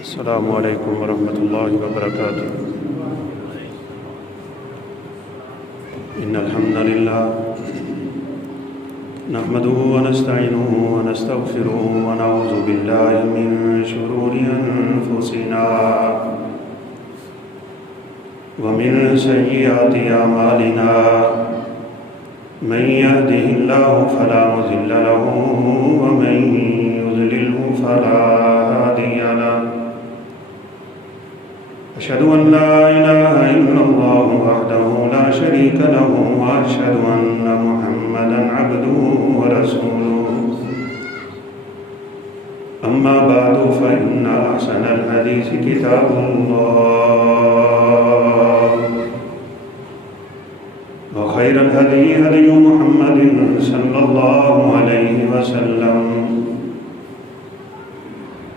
السلام علیکم ورحمۃ اللہ وبرکاتہ۔ ان الحمد للہ نحمده ونستعینه ونستغفره ونعوذ باللہ من شرور انفسنا ومن سیئات اعمالنا من يهده الله فلا مضل له ومن يضلل فلا هادي له، أشهد أن لا إله إلا الله وحده لا شريك له وأشهد أن محمدا عبده ورسوله، أما بعد فإن أحسن الحديث كتاب الله وخير الهدي هدي محمد صلى الله عليه وسلم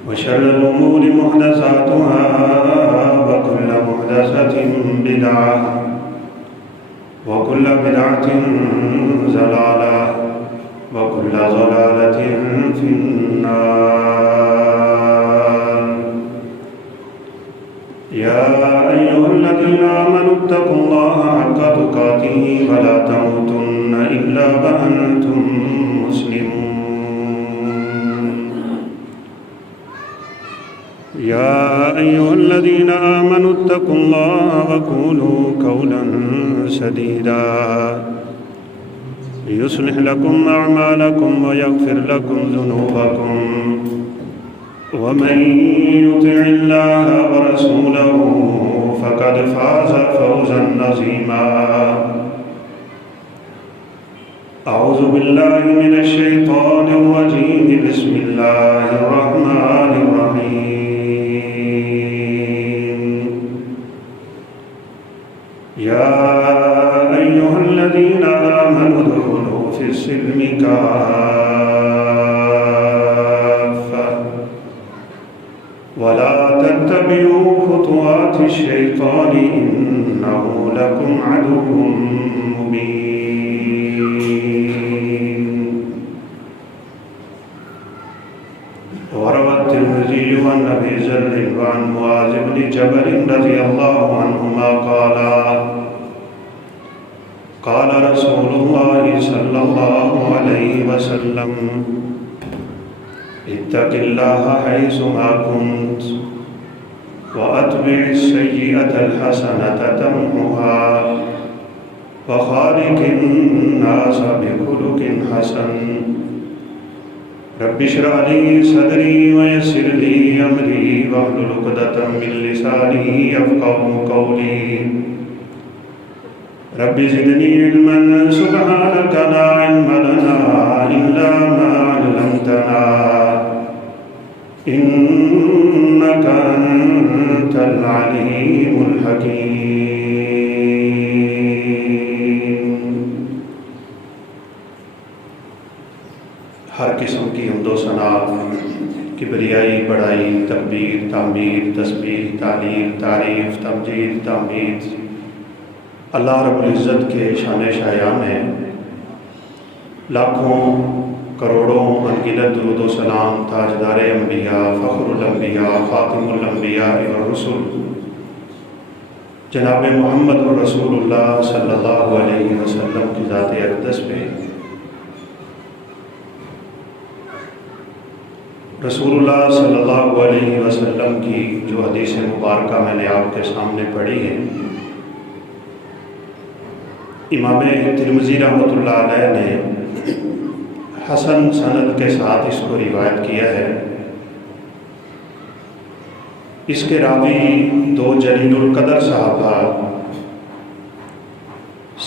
وشر الأمور محدثاتها وكل محدثة بدعة وكل بدعة ضلالة وكل ضلالة في النار۔ يا أيها الذين آمنوا اتقوا الله حق تقاته ولا تموتن إلا وأنتم مسلمون۔ يا أيها الذين آمنوا اتقوا الله وقولوا قولا سديدا يصلح لكم أعمالكم ويغفر لكم ذنوبكم، ومن يطع الله ورسوله فقد فاز فوزا عظيما۔ أعوذ بالله من الشيطان الرجيم، بسم الله الرحمن الرحيم۔ يا أيها الذين آمنوا ادخلوا في السلم كافة ولا تتبعوا خطوات الشيطان إنه لكم عدو مبين۔ وروى الترمذي عن أبي ذر وعن معاذ بن جبل رضي الله عنهما قال رسول الله صلى الله عليه وسلم: اتق الله حيثما كنت وأتبع السيئة الحسنة تمحها وخالق الناس بخلق حسن۔ رب اشرح لي صدري ويسر لي أمري واحلل عقدة من لساني يفقهوا قولي۔ رب زدني علما سبحانك لا علم لنا إلا ما علمتنا إنك أنت العليم الحكيم۔ ہر قسم کی حمد و ثنا، کبریائی، بڑائی، تکبیر، تعمیر، تسبیح، تعلیل، تعریف، تمجید، تحمید اللہ رب العزت کے شان شایان ہے۔ لاکھوں کروڑوں انگنت درود و سلام تاجدار انبیاء، فخر الانبیاء، خاتم الانبیاء والرسل جناب محمد رسول اللہ صلی اللہ علیہ وسلم کی ذات اقدس پہ، رسول اللہ صلی اللہ علیہ وسلم کی جو حدیث مبارکہ میں نے آپ کے سامنے پڑھی ہے، امام ترمذی رحمۃ اللہ علیہ نے حسن سند کے ساتھ اس کو روایت کیا ہے۔ اس کے راوی دو جلیل القدر صحابہ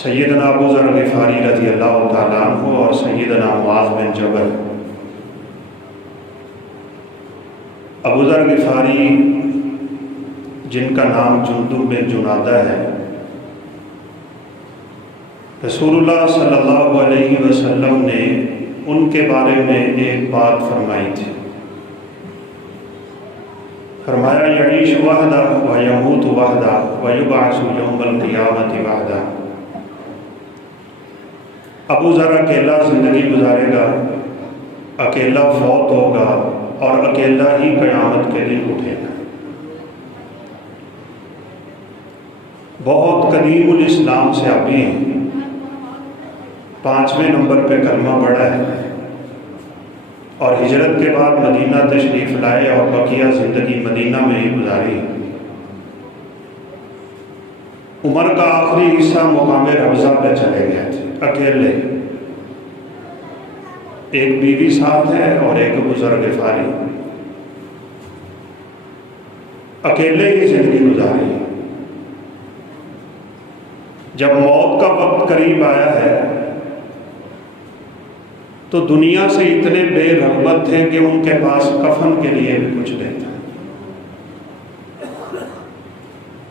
سیدنا ابو ذر غفاری رضی اللہ تعالیٰ عنہ اور سیدنا معاذ بن جبل۔ ابو ذر غفاری جن کا نام جندب بن جنادہ ہے، رسول اللہ صلی اللہ علیہ وسلم نے ان کے بارے میں ایک بات فرمائی تھی۔ فرمایا: یعیش وحدہ ویموت وحدہ ویبعث یوم القیامت وحدہ۔ ابو ذر اکیلا زندگی گزارے گا، اکیلا فوت ہوگا اور اکیلا ہی قیامت کے دن اٹھے گا۔ بہت قدیم الاسلام سے ابھی 5ویں نمبر پہ کلمہ پڑھا ہے اور ہجرت کے بعد مدینہ تشریف لائے اور بقیہ زندگی مدینہ میں ہی گزاری۔ عمر کا آخری حصہ مقام ربضہ پہ چلے گئے تھے اکیلے، ایک بیوی ساتھ ہے اور ایک بزرگ غفاری، اکیلے ہی زندگی گزاری۔ جب موت کا وقت قریب آیا ہے تو دنیا سے اتنے بے رغبت تھے کہ ان کے پاس کفن کے لیے بھی کچھ نہیں تھا۔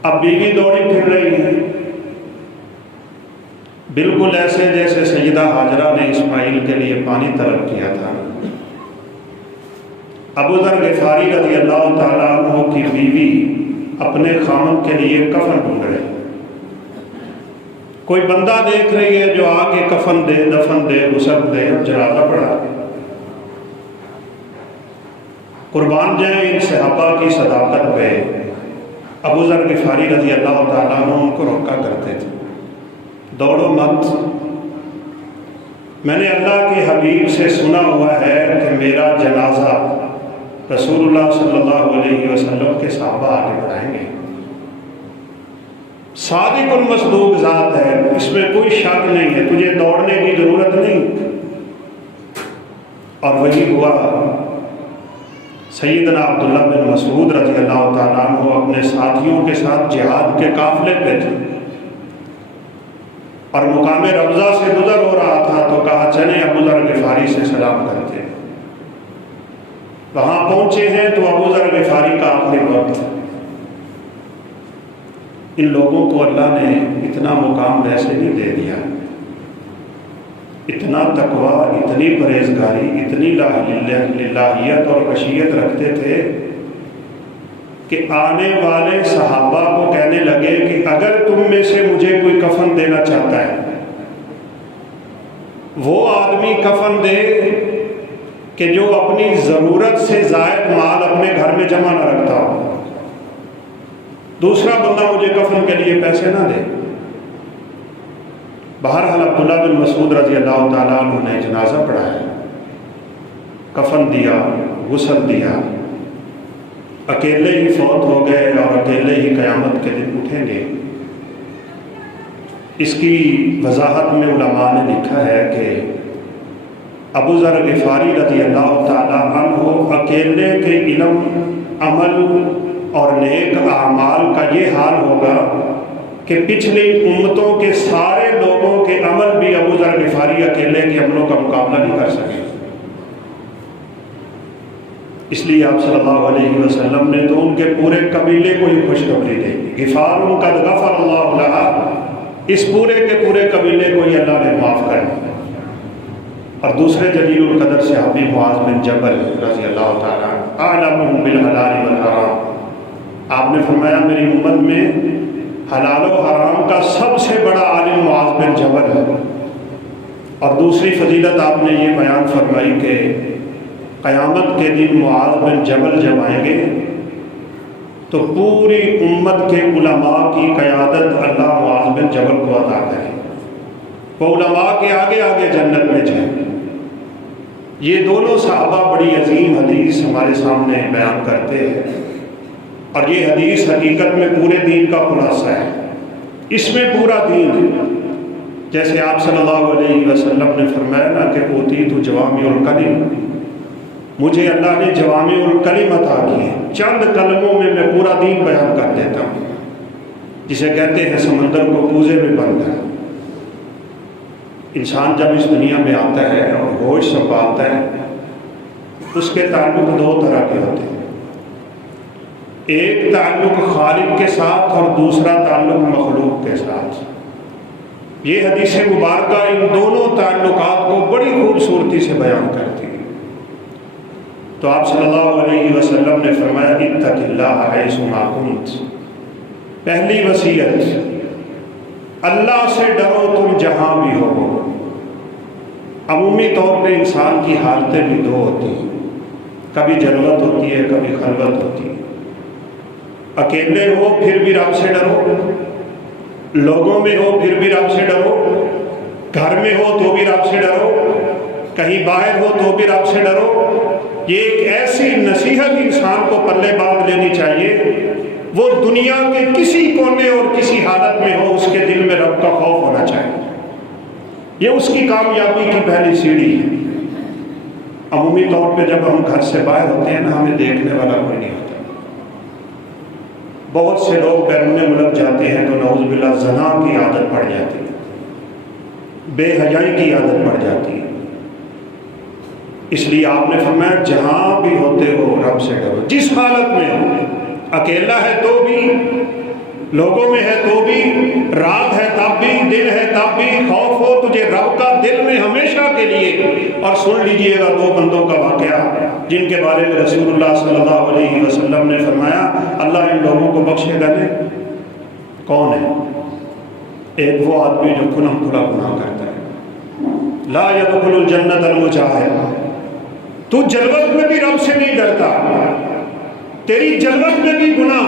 اب بیوی دوڑی پھر رہی ہے، بالکل ایسے جیسے سیدہ ہاجرہ نے اسماعیل کے لیے پانی طلب کیا تھا۔ ابو ذر غفاری رضی اللہ تعالیٰ عنہ کی بیوی اپنے خامد کے لیے کفن ڈھونڈ رہی، کوئی بندہ دیکھ رہی ہے جو آ کے کفن دے، دفن دے، غسل دے، جنازہ پڑھا۔ قربان جائیں ان صحابہ کی صداقت پہ ابو ذر غفاری رضی اللہ تعالیٰ عنہ ان کو روکا کرتے تھے، دوڑو مت، میں نے اللہ کے حبیب سے سنا ہوا ہے کہ میرا جنازہ رسول اللہ صلی اللہ علیہ وسلم کے صحابہ آگے بڑھائیں گے۔ صادق المصدوق ذات ہے، اس میں کوئی شک نہیں ہے، تجھے دوڑنے کی ضرورت نہیں۔ اور وہی ہوا، سیدنا عبداللہ بن مسعود رضی اللہ تعالیٰ عنہ اپنے ساتھیوں کے ساتھ جہاد کے قافلے پہ تھے اور مقام ربضہ سے گزر ہو رہا تھا تو کہا چلیں ابو ذر غفاری سے سلام کرتے ہیں۔ وہاں پہنچے ہیں تو ابو ذر غفاری کا آخری وقت، ان لوگوں کو اللہ نے اتنا مقام ویسے نہیں دے دیا، اتنا تقویٰ، اتنی پرہیزگاری، اتنی للہیت اور خشیت رکھتے تھے کہ آنے والے صحابہ کو کہنے لگے کہ اگر تم میں سے مجھے کوئی کفن دینا چاہتا ہے وہ آدمی کفن دے کہ جو اپنی ضرورت سے زائد مال اپنے گھر میں جمع نہ رکھتا ہو، دوسرا بندہ مجھے کفن کے لیے پیسے نہ دے۔ بہرحال عبداللہ بن مسعود رضی اللہ تعالیٰ عنہ نے جنازہ پڑھایا، کفن دیا، غسل دیا، اکیلے ہی فوت ہو گئے اور اکیلے ہی قیامت کے دن اٹھیں گے۔ اس کی وضاحت میں علماء نے لکھا ہے کہ ابو ذر غفاری رضی اللہ تعالیٰ عنہ اکیلے کے علم، عمل اور نیک اعمال کا یہ حال ہوگا کہ پچھلی امتوں کے سارے لوگوں کے عمل بھی ابو ذر غفاری اکیلے کے عملوں کا مقابلہ نہیں کر سکے۔ اس لیے آپ صلی اللہ علیہ وسلم نے تو ان کے پورے قبیلے کو ہی خوشخبری دے دی، غفار قد غفر اللہ لہا، اس پورے کے پورے قبیلے کو ہی اللہ نے معاف کر دیا۔ اور دوسرے جلیل القدر صحابی معاذ بن جبل رضی اللہ تعالیٰ عنہ اعلمهم بالحلال والحرام، آپ نے فرمایا میری امت میں حلال و حرام کا سب سے بڑا عالم معاذ بن جبل ہے۔ اور دوسری فضیلت آپ نے یہ بیان فرمائی کہ قیامت کے دن معاذ بن جبل جب آئیں گے تو پوری امت کے علماء کی قیادت اللہ معاذ بن جبل کو عطا کرے، وہ علماء کے آگے آگے جنت میں جائیں۔ یہ دونوں صحابہ بڑی عظیم حدیث ہمارے سامنے بیان کرتے ہیں، اور یہ حدیث حقیقت میں پورے دین کا خلاصہ ہے، اس میں پورا دین ہے۔ جیسے آپ صلی اللہ علیہ وسلم نے فرمایا نا کہ اوتیت جوامع الکلم، مجھے اللہ نے جوامع الکلم عطا کی ہے، چند کلموں میں میں پورا دین بیان کر دیتا ہوں، جسے کہتے ہیں سمندر کو کوزے میں بند ہے۔ انسان جب اس دنیا میں آتا ہے اور ہوش سنبھالتا ہے، اس کے تعلق دو طرح کے ہوتے ہیں، ایک تعلق خالق کے ساتھ اور دوسرا تعلق مخلوق کے ساتھ۔ یہ حدیث مبارکہ ان دونوں تعلقات کو بڑی خوبصورتی سے بیان کرتی ہے۔ تو آپ صلی اللہ علیہ وسلم نے فرمایا اتق اللہ حیث ما کنت، پہلی وصیت اللہ سے ڈرو تم جہاں بھی ہو۔ عمومی طور پہ انسان کی حالتیں بھی دو ہوتی ہیں، کبھی جلوت ہوتی ہے، کبھی خلوت ہوتی ہے۔ اکیلے ہو پھر بھی رب سے ڈرو، لوگوں میں ہو پھر بھی رب سے ڈرو، گھر میں ہو تو بھی رب سے ڈرو، کہیں باہر ہو تو بھی رب سے ڈرو۔ یہ ایک ایسی نصیحت انسان کو پلے باندھ لینی چاہیے، وہ دنیا کے کسی کونے اور کسی حالت میں ہو اس کے دل میں رب کا خوف ہونا چاہیے۔ یہ اس کی کامیابی کی پہلی سیڑھی ہے۔ عمومی طور پہ جب ہم گھر سے باہر ہوتے ہیں نا، ہمیں دیکھنے والا کوئی نہیں ہوتا۔ بہت سے لوگ بیرون ملک جاتے ہیں تو نعوذ باللہ زنا کی عادت پڑ جاتی ہے، بے حیائی کی عادت پڑ جاتی ہے۔ اس لیے آپ نے فرمایا جہاں بھی ہوتے ہو رب سے ڈرو، جس حالت میں ہو، اکیلا ہے تو بھی، لوگوں میں ہے تو بھی، رات ہے تب بھی، دن ہے تب بھی، خوف ہو تجھے رب کا دل میں ہمیشہ کے لیے۔ اور سن لیجئے گا دو بندوں کا واقعہ جن کے بارے میں رسول اللہ صلی اللہ علیہ وسلم نے فرمایا اللہ ان لوگوں کو بخشے گا نہیں۔ کون ہے؟ ایک وہ آدمی جو کھلا گناہ کرتا ہے، لا يدخل الجنت المجاہد۔ تو جلوت میں بھی رب سے نہیں ڈرتا، تیری جلوت میں بھی گناہ،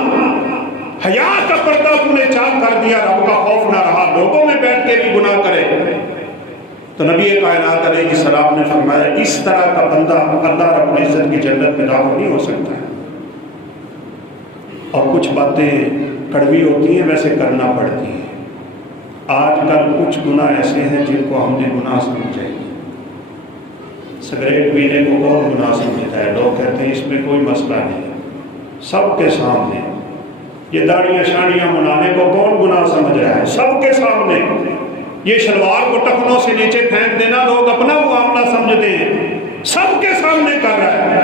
حیا کا پردہ تو نے چاک کر دیا، رب کا خوف نہ رہا، لوگوں میں بیٹھ کے بھی گناہ کرے۔ تو نبی کائنات علیہ السلام نے فرمایا اس طرح کا بندہ اللہ رب العزت کی جنت میں داخل نہیں ہو سکتا ہے۔ اور کچھ باتیں کڑوی ہوتی ہیں، ویسے کرنا پڑتی ہیں۔ آج کل کچھ گناہ ایسے ہیں جن کو ہم نے گناہ سمجھے۔ سگریٹ پینے کو کون گناہ سمجھتا ہے؟ لوگ کہتے ہیں اس میں کوئی مسئلہ نہیں، سب کے سامنے۔ یہ داڑیاں شاڑیاں منانے کو کون گناہ سمجھ رہا ہے؟ سب کے سامنے۔ یہ شلوار کو ٹخنوں سے نیچے پھینک دینا لوگ اپنا معاملہ سمجھتے ہیں، سب کے سامنے کر رہا ہے۔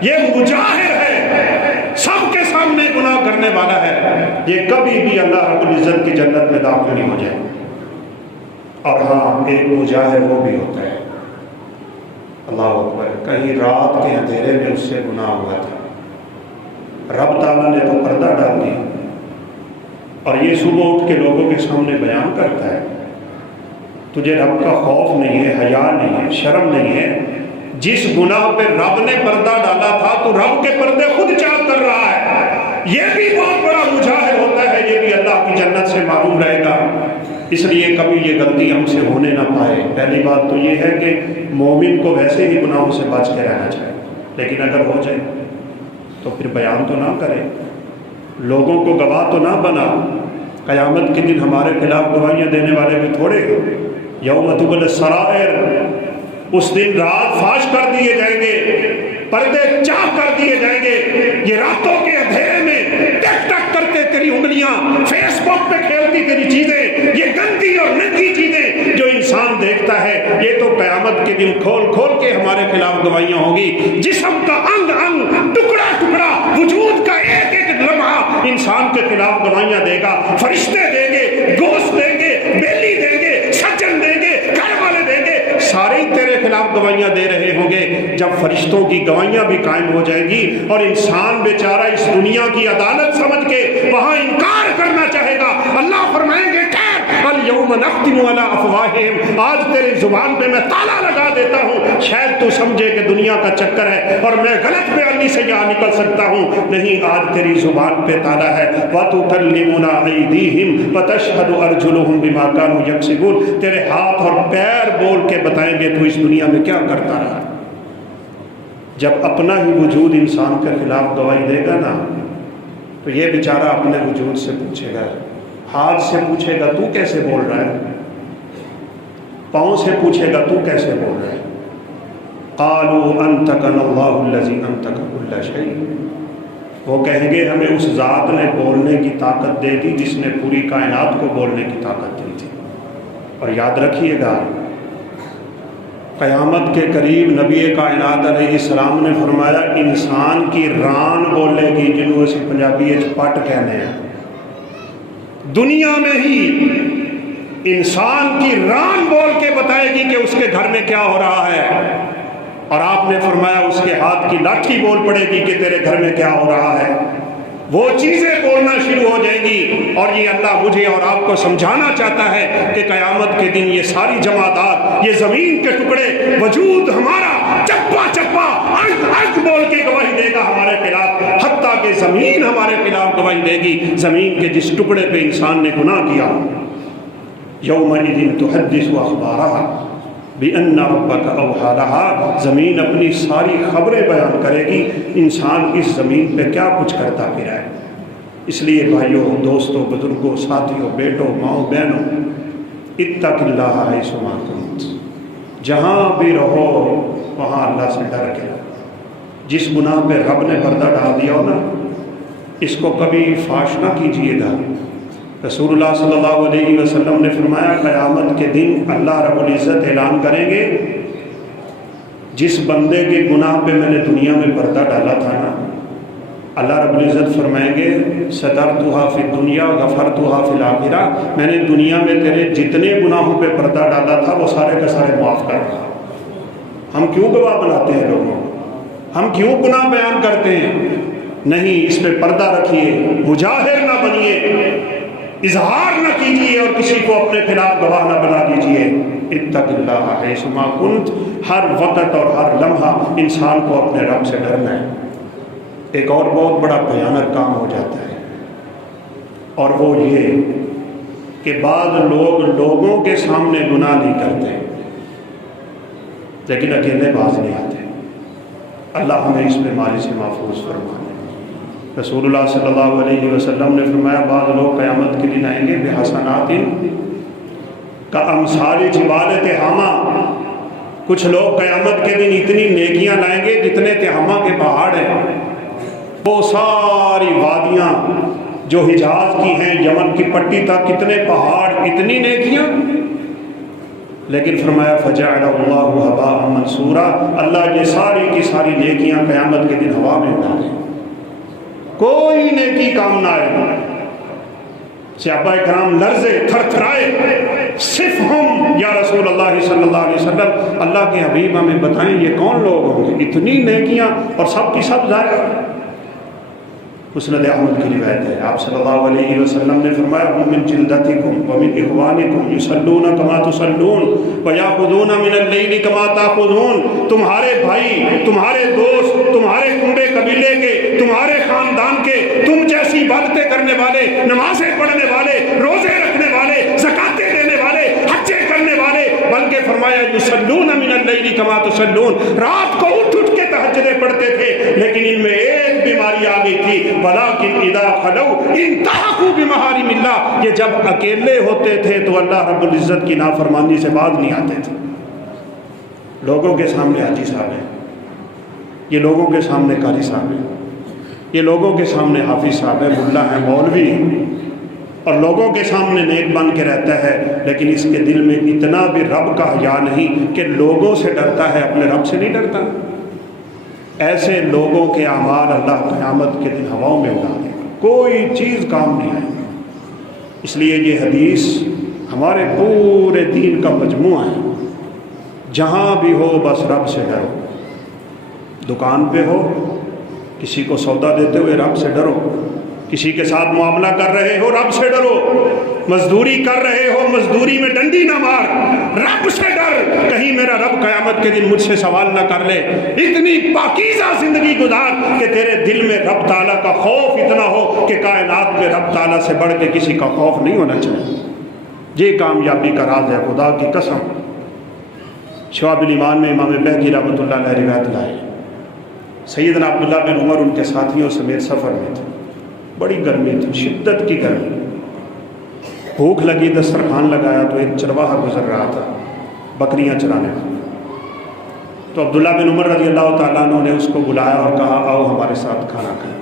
یہ مجاہر ہے، سب کے سامنے گناہ کرنے والا ہے، یہ کبھی بھی اللہ رب العزت کی جنت میں داخل نہیں ہو جائے۔ اور ہاں ایک مجاہر وہ بھی ہوتا ہے، اللہ اکبر، کہیں رات کے اندھیرے میں اس سے گناہ ہوا تھا، رب تعالیٰ نے تو پردہ ڈال دیا، اور یہ صبح اٹھ کے لوگوں کے سامنے بیان کرتا ہے تجھے رب کا خوف نہیں ہے، حیا نہیں ہے، شرم نہیں ہے۔ جس گناہ پہ رب نے پردہ ڈالا تھا تو رب کے پردے خود چاک کر رہا ہے، یہ بھی بہت بڑا مجاہر ہوتا ہے، یہ بھی اللہ کی جنت سے محروم رہے گا۔ اس لیے کبھی یہ غلطی ہم سے ہونے نہ پائے۔ پہلی بات تو یہ ہے کہ مومن کو ویسے ہی گناہوں سے بچ کے رہنا چاہیے، لیکن اگر ہو جائے تو پھر بیان تو نہ کرے، لوگوں کو گواہ تو نہ بنا۔ قیامت کے دن ہمارے خلاف گواہیاں دینے والے بھی تھوڑے، یوم تبلی السرائر، اس دن رات فاش کر دیے جائیں گے، پردے چاک کر دیے جائیں گے۔ یہ راتوں کے اندھیرے میں ٹک ٹک کرتے تیری انگلیاں فیس بک پہ کھیلتی تیری چیزیں، یہ گندی اور ننگی چیزیں جو انسان دیکھتا ہے، یہ تو قیامت کے دن کھول کھول کے ہمارے خلاف گواہیاں ہوں گی۔ جسم کا انگ انگ، ٹکڑا ٹکڑا، وجود کا ایک ایک لمحہ انسان کے خلاف گواہیاں دے گا۔ فرشتے دیں گے، گوشت دیں گے، بیلی دیں گے، سجن دیں گے، گھر والے دیں گے، سارے ہی تیرے خلاف گواہیاں دے رہے ہوں گے۔ جب فرشتوں کی گواہیاں بھی قائم ہو جائے گی اور انسان بیچارہ اس دنیا کی عدالت سمجھ کے وہاں انکار کرنا چاہے گا، اللہ فرمائیں گے اليوم نختم علی افواہہم، آج تیری زبان پہ میں تالا لگا دیتا ہوں، شاید تو سمجھے کہ دنیا کا چکر ہے اور میں غلط بیانی سے یہاں نکل سکتا ہوں، نہیں، آج تیری زبان پہ تالا ہے۔ وَتُكَلِّمُنَا أَيْدِيهِمْ وَتَشْهَدُ أَرْجُلُهُمْ بِمَا كَانُوا يَكْسِبُونَ، تیرے ہاتھ اور پیر بول کے بتائیں گے تو اس دنیا میں کیا کرتا رہا۔ جب اپنا ہی وجود انسان کے خلاف گواہی دے گا نا، تو یہ بیچارہ اپنے وجود سے پوچھے گا، ہاتھ سے پوچھے گا تو کیسے بول رہا ہے، پاؤں سے پوچھے گا تو کیسے بول رہا ہے۔ قالوا انطقنا اللہ الذی انطق کل شیء، وہ کہیں گے ہمیں اس ذات نے بولنے کی طاقت دے دی جس نے پوری کائنات کو بولنے کی طاقت دی تھی۔ اور یاد رکھیے گا قیامت کے قریب نبی کائنات علیہ السلام نے فرمایا انسان کی ران بولے گی، جنہوں سے پنجابی پٹ کہنے ہیں، دنیا میں ہی انسان کی ران بول کے بتائے گی کہ اس کے گھر میں کیا ہو رہا ہے۔ اور آپ نے فرمایا اس کے ہاتھ کی لاٹھی بول پڑے گی کہ تیرے گھر میں کیا ہو رہا ہے، وہ چیزیں بولنا شروع ہو جائیں گی۔ اور یہ اللہ مجھے اور آپ کو سمجھانا چاہتا ہے کہ قیامت کے دن یہ ساری جماعتات، یہ زمین کے ٹکڑے، وجود ہمارا چپا چپا انگ انگ بول کے گواہی دے گا ہمارے خلاف، حتیٰ کہ زمین ہمارے خلاف گواہی دے گی، زمین کے جس ٹکڑے پہ انسان نے گناہ کیا. یومئذ تحدث اخبارہا بأن ربک اوحی لہا، زمین اپنی ساری خبریں بیان کرے گی انسان اس زمین پہ کیا کچھ کرتا پھرا ہے. اس لیے بھائیوں، دوستوں، بزرگوں، ساتھیوں، بیٹوں، ماؤں، بہنوں، اتق اللہ حیث ما کنت، جہاں بھی رہو وہاں اللہ سے ڈر کے رہو. جس گناہ پہ رب نے پردہ ڈال دیا ہو نا، اس کو کبھی فاش نہ کیجیے گا. رسول اللہ صلی اللہ علیہ وسلم نے فرمایا قیامت کے دن اللہ رب العزت اعلان کریں گے، جس بندے کے گناہ پہ میں نے دنیا میں پردہ ڈالا تھا نا، اللہ رب العزت فرمائیں گے سترتھا فی الدنیا غفرتھا فی الآخرہ، میں نے دنیا میں تیرے جتنے گناہوں پہ پردہ ڈالا تھا وہ سارے کے سارے معاف کر دیا. ہم کیوں گواہ بناتے ہیں لوگوں کو؟ ہم کیوں گناہ بیان کرتے ہیں؟ نہیں، اس پہ پردہ رکھیے، مجاہر نہ بنیے، اظہار نہ کیجیے اور کسی کو اپنے خلاف گواہ نہ بنا دیجیے. اتق اللہ حیث ما کنت، ہر وقت اور ہر لمحہ انسان کو اپنے رب سے ڈرنا ہے. ایک اور بہت بڑا بھیانک کام ہو جاتا ہے، اور وہ یہ کہ بعض لوگ لوگوں کے سامنے گناہ نہیں کرتے لیکن اکیلے باز نہیں آتے. اللہ ہمیں اس بیماری سے محفوظ فرمائے. رسول اللہ صلی اللہ علیہ وسلم نے فرمایا بعض لوگ قیامت کے دن آئیں گے بحسنات کامثال جبال تہامہ، کچھ لوگ قیامت کے دن اتنی نیکیاں لائیں گے جتنے تہامہ کے پہاڑ ہیں، وہ ساری وادیاں جو حجاز کی ہیں، یمن کی پٹی تک کتنے پہاڑ، اتنی نیکیاں. لیکن فرمایا فجعل اللہ ہباء منصورا، اللہ یہ ساری کی ساری نیکیاں قیامت کے دن ہوا میں اڑا دے، کوئی نیکی کام نہ آئے. صحابہ کرام لرزے، تھر تھرائے، صرف ہم یا رسول اللہ صلی اللہ علیہ وسلم، اللہ کے حبیب ہمیں بتائیں یہ کون لوگ ہوں گے، اتنی نیکیاں اور سب کی سب ضائع. مسند احمد کی روایت ہے، آپ صلی اللہ علیہ وسلم نے فرمایا ہم من جلدتکم ومن اخوانکم یصلون کما تصلون ویأخذون من اللیل کما تأخذون، تمہارے بھائی، تمہارے دوست، تمہارے کنبے قبیلے کے، تمہارے خاندان کے، تم جیسی عبادتیں کرنے والے، نمازیں پڑھنے والے، روزے رکھنے والے، زکاتیں دینے والے، حجیں کرنے والے، بلکہ فرمایا یصلون من اللیل کما تصلون، رات کو اٹھ اٹھ کے تہجدیں پڑھتے تھے، لیکن ان میں ایک بیماری آ گئی تھی، ولیکن اذا خلوا انتہکوا بمحارم اللہ، یہ جب اکیلے ہوتے تھے تو اللہ رب العزت کی نافرمانی سے باز نہیں آتے تھے. لوگوں کے سامنے حاجی صاحب ہیں، یہ لوگوں کے سامنے قاری صاحب ہیں، یہ لوگوں کے سامنے حافظ صاحب ہیں، ملا ہیں، مولوی ہیں، اور لوگوں کے سامنے نیک بن کے رہتا ہے، لیکن اس کے دل میں اتنا بھی رب کا حیا نہیں کہ لوگوں سے ڈرتا ہے، اپنے رب سے نہیں ڈرتا. ایسے لوگوں کے اعمال اللہ قیامت کے دن ہواؤں میں اڑا دے گا، کوئی چیز کام نہیں آئے گی. اس لیے یہ حدیث ہمارے پورے دین کا مجموعہ ہے. جہاں بھی ہو بس رب سے ڈرو. دکان پہ ہو، کسی کو سودا دیتے ہوئے رب سے ڈرو. کسی کے ساتھ معاملہ کر رہے ہو، رب سے ڈرو. مزدوری کر رہے ہو، مزدوری میں ڈنڈی نہ مار، رب سے ڈر، کہیں میرا رب قیامت کے دن مجھ سے سوال نہ کر لے. اتنی پاکیزہ زندگی گزار کہ تیرے دل میں رب تعالیٰ کا خوف اتنا ہو کہ کائنات میں رب تعالیٰ سے بڑھ کے کسی کا خوف نہیں ہونا چاہیے. یہ کامیابی کا راز ہے، خدا کی قسم. شعب الایمان میں امام بہقی رحمۃ اللہ علیہ روایت لائے، سیدنا عبداللہ بن عمر ان کے ساتھیوں سمیت سفر میں تھے. بڑی گرمی تھی، شدت کی گرمی. بھوک لگی، دسترخوان لگایا تو ایک چرواہا گزر رہا تھا بکریاں چرانے کا. تو عبداللہ بن عمر رضی اللہ تعالیٰ عنہ نے اس کو بلایا اور کہا آؤ ہمارے ساتھ کھانا کھائیں.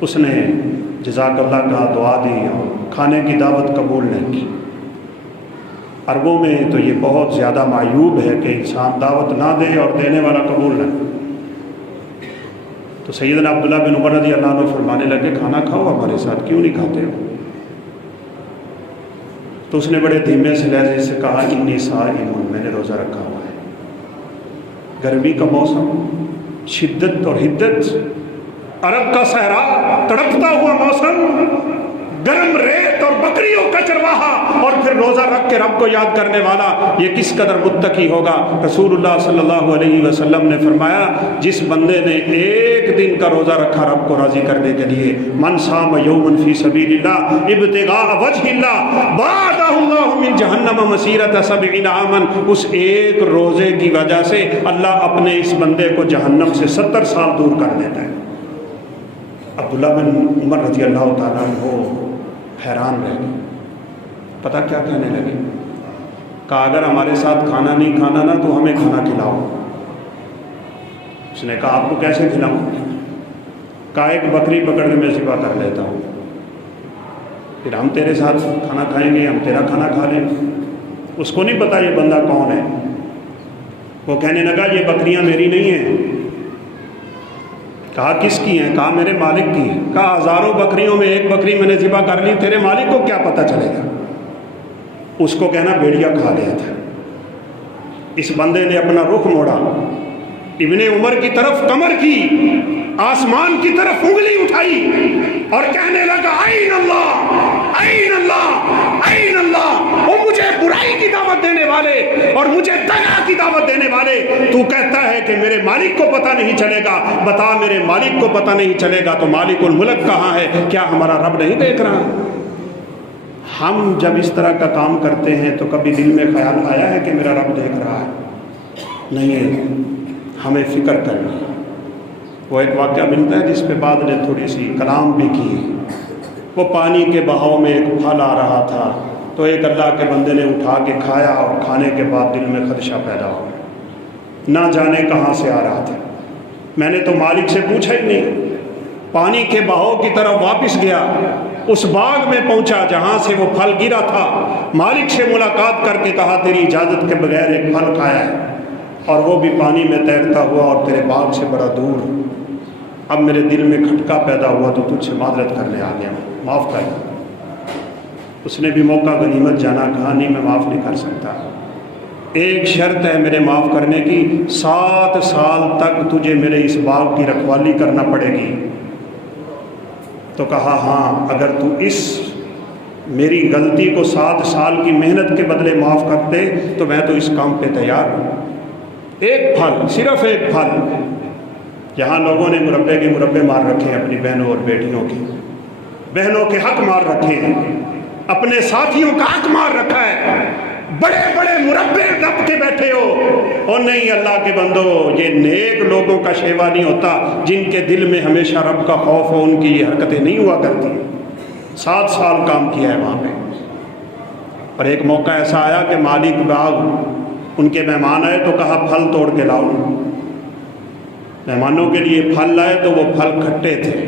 اس نے جزاک اللہ کہا، دعا دی اور کھانے کی دعوت قبول نہیں کی. عربوں میں تو یہ بہت زیادہ معیوب ہے کہ انسان دعوت نہ دے اور دینے والا قبول نہ. تو سیدنا عبداللہ بن عمر رضی اللہ عنہ فرمانے لگے کھانا کھاؤ ہمارے ساتھ، کیوں نہیں کھاتے ہو؟ تو اس نے بڑے دھیمے سے لہجے سے کہا انی صائم، میں نے روزہ رکھا ہوا ہے. گرمی کا موسم، شدت اور حدت، عرب کا صحرا، تڑپتا ہوا موسم، گرم ریت اور بکریوں کا چرواہا اور پھر روزہ رکھ کے رب کو یاد کرنے والا، یہ کس قدر متقی ہوگا۔ رسول اللہ صلی اللہ علیہ وسلم نے فرمایا جس بندے نے ایک دن کا روزہ رکھا رب کو راضی کرنے کے لیے، من صام یوما فی سبیل اللہ ابتغاء وجہ اللہ بعدہ اللہ من جہنم مسیرۃ 70 عاما، اس ایک روزے کی وجہ سے اللہ اپنے اس بندے کو جہنم سے 70 سال دور کر دیتا ہے۔ عبداللہ بن عمر رضی اللہ تعالیٰ عنہ حیران رہ گئے، پتہ کیا کہنے لگے؟ کہا اگر ہمارے ساتھ کھانا نہیں کھانا نا تو ہمیں کھانا کھلاؤ۔ اس نے کہا آپ کو کیسے کھلاؤں؟ کہا ایک بکری پکڑ کے میں ذبح کر لیتا ہوں، پھر ہم تیرے ساتھ کھانا کھائیں گے، ہم تیرا کھانا کھا لیں گے۔ اس کو نہیں پتا یہ بندہ کون ہے، وہ کہنے لگا یہ بکریاں میری نہیں ہیں۔ کہا کس کی ہیں؟ کہا میرے مالک کی ہیں۔ کہا ہزاروں بکریوں میں ایک بکری میں نے ذبح کر لی، تیرے مالک کو کیا پتہ چلے گا؟ اس کو کہنا بھیڑیا کھا گیا تھا۔ اس بندے نے اپنا رخ موڑا، ابن عمر کی طرف کمر کی، آسمان کی طرف انگلی اٹھائی اور کہنے لگا این اللہ این اللہ این اللہ، وہ مجھے برائی کی دعوت دینے والے اور مجھے دغا کی دعوت دینے والے، تو کہتا ہے کہ میرے مالک کو پتہ نہیں چلے گا، بتا میرے مالک کو پتہ نہیں چلے گا تو مالک الملک کہاں ہے؟ کیا ہمارا رب نہیں دیکھ رہا؟ ہم جب اس طرح کا کام کرتے ہیں تو کبھی دل میں خیال آیا ہے کہ میرا رب دیکھ رہا ہے؟ نہیں ہے، ہمیں فکر کرنی۔ وہ ایک واقعہ ملتا ہے جس پہ بعد نے تھوڑی سی کلام بھی کی۔ وہ پانی کے بہاؤ میں ایک پھل آ رہا تھا تو ایک اللہ کے بندے نے اٹھا کے کھایا اور کھانے کے بعد دل میں خدشہ پیدا ہو، نہ جانے کہاں سے آ رہا تھا۔ میں نے تو مالک سے پوچھا ہی نہیں، پانی کے بہاؤ کی طرف واپس گیا، اس باغ میں پہنچا جہاں سے وہ پھل گرا تھا، مالک سے ملاقات کر کے کہا تیری اجازت کے بغیر ایک پھل کھایا ہے اور وہ بھی پانی میں تیرتا ہوا اور تیرے باغ سے بڑا دور، اب میرے دل میں کھٹکا پیدا ہوا تو تجھ سے معذرت کرنے آ گیا، معاف کر۔ اس نے بھی موقع غنیمت جانا، کہا نہیں میں معاف نہیں کر سکتا، ایک شرط ہے میرے معاف کرنے کی، 7 سال تک تجھے میرے اس باغ کی رکھوالی کرنا پڑے گی۔ تو کہا ہاں اگر تو اس میری غلطی کو 7 سال کی محنت کے بدلے معاف کرتے تو میں تو اس کام پہ تیار ہوں۔ ایک پھل، صرف ایک پھل، یہاں لوگوں نے مربے کے مربے مار رکھے ہیں، اپنی بہنوں اور بیٹیوں کے، بہنوں کے حق مار رکھے ہیں، اپنے ساتھیوں کا حق مار رکھا ہے، بڑے بڑے مربے رب کے بیٹھے ہو۔ اور نہیں اللہ کے بندو، یہ نیک لوگوں کا شیوا نہیں ہوتا، جن کے دل میں ہمیشہ رب کا خوف ہو ان کی یہ حرکتیں نہیں ہوا کرتی۔ 7 سال کام کیا ہے وہاں پہ، اور ایک موقع ایسا آیا کہ مالک باغ ان کے مہمان آئے تو کہا پھل توڑ کے لاؤ۔ مہمانوں کے لیے پھل لائے تو وہ پھل کھٹے تھے۔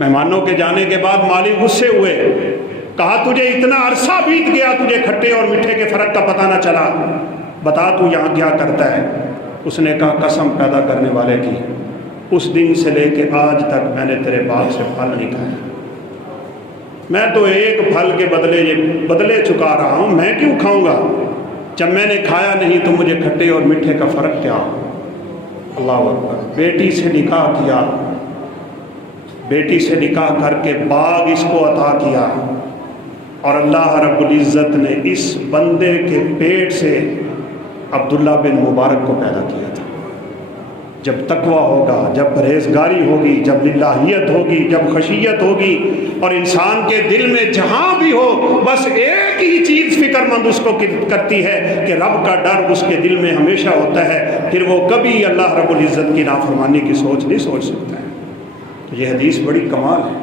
مہمانوں کے جانے کے بعد مالک غصے ہوئے، کہا تجھے اتنا عرصہ بیت گیا تجھے کھٹے اور میٹھے کے فرق کا پتہ نہ چلا، بتا تو یہاں کیا کرتا ہے؟ اس نے کہا قسم پیدا کرنے والے کی، اس دن سے لے کے آج تک میں نے تیرے باغ سے پھل نہیں کھایا، میں تو ایک پھل کے بدلے چکا رہا ہوں، میں کیوں کھاؤں گا؟ جب میں نے کھایا نہیں تو مجھے کھٹے اور میٹھے کا فرق کیا؟ اللہ اکبر۔ بیٹی سے نکاح کیا، بیٹی سے نکاح کر کے باغ اس کو عطا کیا، اور اللہ رب العزت نے اس بندے کے پیٹ سے عبداللہ بن مبارک کو پیدا کیا تھا۔ جب تقویٰ ہوگا، جب پرہیزگاری ہوگی، جب للہیت ہوگی، جب خشیت ہوگی، اور انسان کے دل میں جہاں بھی ہو بس ایک ہی چیز فکر مند اس کو کرتی ہے کہ رب کا ڈر اس کے دل میں ہمیشہ ہوتا ہے، پھر وہ کبھی اللہ رب العزت کی نافرمانی کی سوچ نہیں سوچ سکتا ہے۔ تو یہ حدیث بڑی کمال ہے۔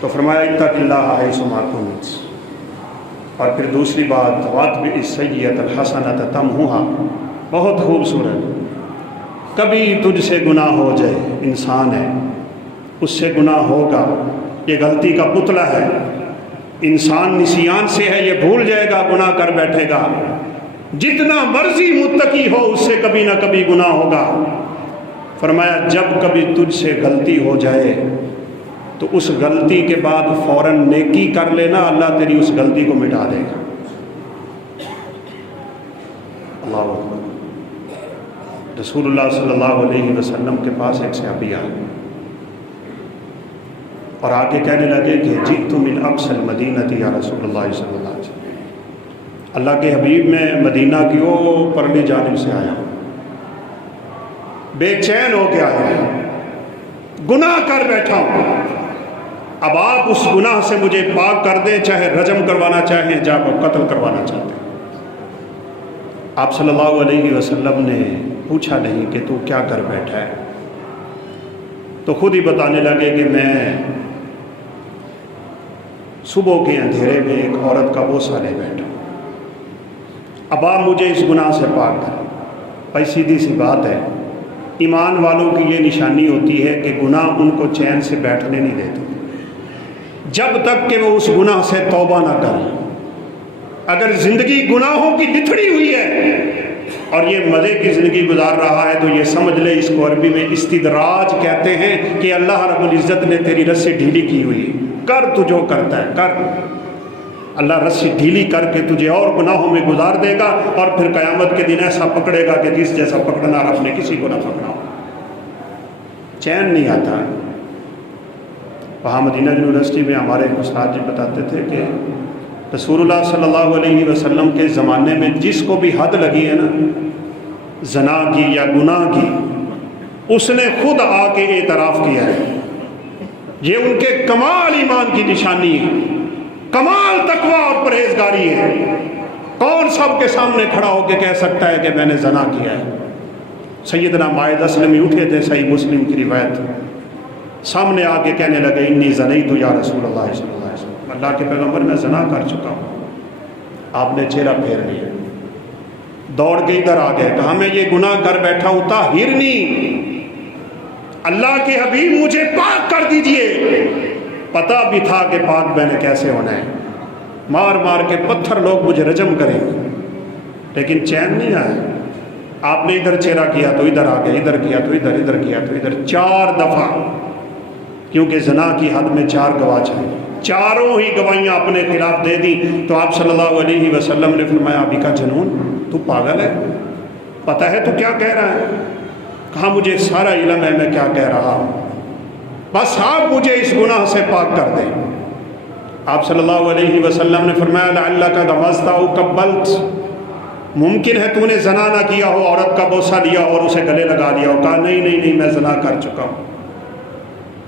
تو فرمایا اتق اللہ حیث ما کنت، اور پھر دوسری بات واتبع السیئۃ الحسنۃ تمحوہا، بہت خوبصورت۔ کبھی تجھ سے گناہ ہو جائے، انسان ہے، اس سے گناہ ہوگا، یہ غلطی کا پتلا ہے، انسان نسیان سے ہے، یہ بھول جائے گا، گناہ کر بیٹھے گا، جتنا مرضی متقی ہو اس سے کبھی نہ کبھی گناہ ہوگا۔ فرمایا جب کبھی تجھ سے غلطی ہو جائے تو اس غلطی کے بعد فوراً نیکی کر لینا، اللہ تیری اس غلطی کو مٹا دے گا۔ اللہ اکبر۔ رسول اللہ صلی اللہ علیہ وسلم کے پاس ایک صحابی آیا، اور آگے کہنے لگے کہ جئت من اقصى المدینہ یا رسول اللہ صلی اللہ علیہ وسلم، اللہ کے حبیب میں مدینہ کی وہ پرلی جانب سے آیا ہوں، بے چین ہو کے آیا ہوں، گناہ کر بیٹھا ہوں، اب آپ اس گناہ سے مجھے پاک کر دیں، چاہے رجم کروانا چاہیں یا قتل کروانا چاہتے ہیں۔ آپ صلی اللہ علیہ وسلم نے پوچھا نہیں کہ تو کیا کر بیٹھا ہے، تو خود ہی بتانے لگے کہ میں صبح کے اندھیرے میں ایک عورت کا بوسہ لے بیٹھا ہوں، اب آپ مجھے اس گناہ سے پاک کریں۔ بھائی سیدھی سی بات ہے، ایمان والوں کی یہ نشانی ہوتی ہے کہ گناہ ان کو چین سے بیٹھنے نہیں دیتے جب تک کہ وہ اس گناہ سے توبہ نہ کریں۔ اگر زندگی گناہوں کی لتھڑی ہوئی ہے اور یہ مزے کی زندگی گزار رہا ہے تو یہ سمجھ لے اس کو عربی میں استدراج کہتے ہیں کہ اللہ رب العزت نے تیری رسی ڈھیلی کی ہوئی، کر تو جو کرتا ہے کر۔ اللہ رسی ڈھیلی کر کے تجھے اور گناہوں میں گزار دے گا، اور پھر قیامت کے دن ایسا پکڑے گا کہ جس جیسا پکڑنا آپ نے کسی کو نہ پکڑا ہو۔ چین نہیں آتا۔ وہاں مدینہ یونیورسٹی میں ہمارے ایک استاد جی بتاتے تھے کہ رسول اللہ صلی اللہ علیہ وسلم کے زمانے میں جس کو بھی حد لگی ہے نا زنا کی یا گناہ کی، اس نے خود آ کے اعتراف کیا ہے۔ یہ ان کے کمال ایمان کی نشانی ہے، کمال تقوی اور پرہیزگاری ہے۔ کون سب کے سامنے کھڑا ہو کے کہہ سکتا ہے کہ میں نے زنا کیا ہے؟ سیدنا ماعز اسلمی اٹھے تھے، صحیح مسلم کی روایت، سامنے آ کے کہنے لگے انی زنیت یا رسول اللہ صلی اللہ علیہ وسلم، اللہ کے پیغمبر میں زنا کر چکا ہوں۔ آپ نے چہرہ پھیر لیا، دوڑ کے ادھر آ گئے، کہا میں یہ گناہ کر بیٹھا ہوں، طاہرنی، اللہ کے حبیب مجھے پاک کر دیجئے۔ پتہ بھی تھا کہ پاک میں نے کیسے ہونا ہے، مار مار کے پتھر لوگ مجھے رجم کریں گے، لیکن چین نہیں آیا۔ آپ نے ادھر چہرہ کیا تو ادھر آ گئے، ادھر کیا تو ادھر، ادھر کیا تو ادھر، 4 دفعہ، کیونکہ زنا کی حد میں 4 گواہ چاہیے، چاروں ہی گواہیاں اپنے خلاف دے دی۔ تو آپ صلی اللہ علیہ وسلم نے فرمایا ابھی کا جنون، تو پاگل ہے، پتہ ہے تو کیا کہہ رہا ہے؟ کہا مجھے سارا علم ہے میں کیا کہہ رہا ہوں، بس آپ مجھے اس گناہ سے پاک کر دیں۔ آپ صلی اللہ علیہ وسلم نے فرمایا لعلک غمزت او قبلت، ممکن ہے تو نے زنا نہ کیا ہو، عورت کا بوسہ لیا اور اسے گلے لگا لیا ہو۔ کہا نہیں نہیں نہیں، میں زنا کر چکا ہوں۔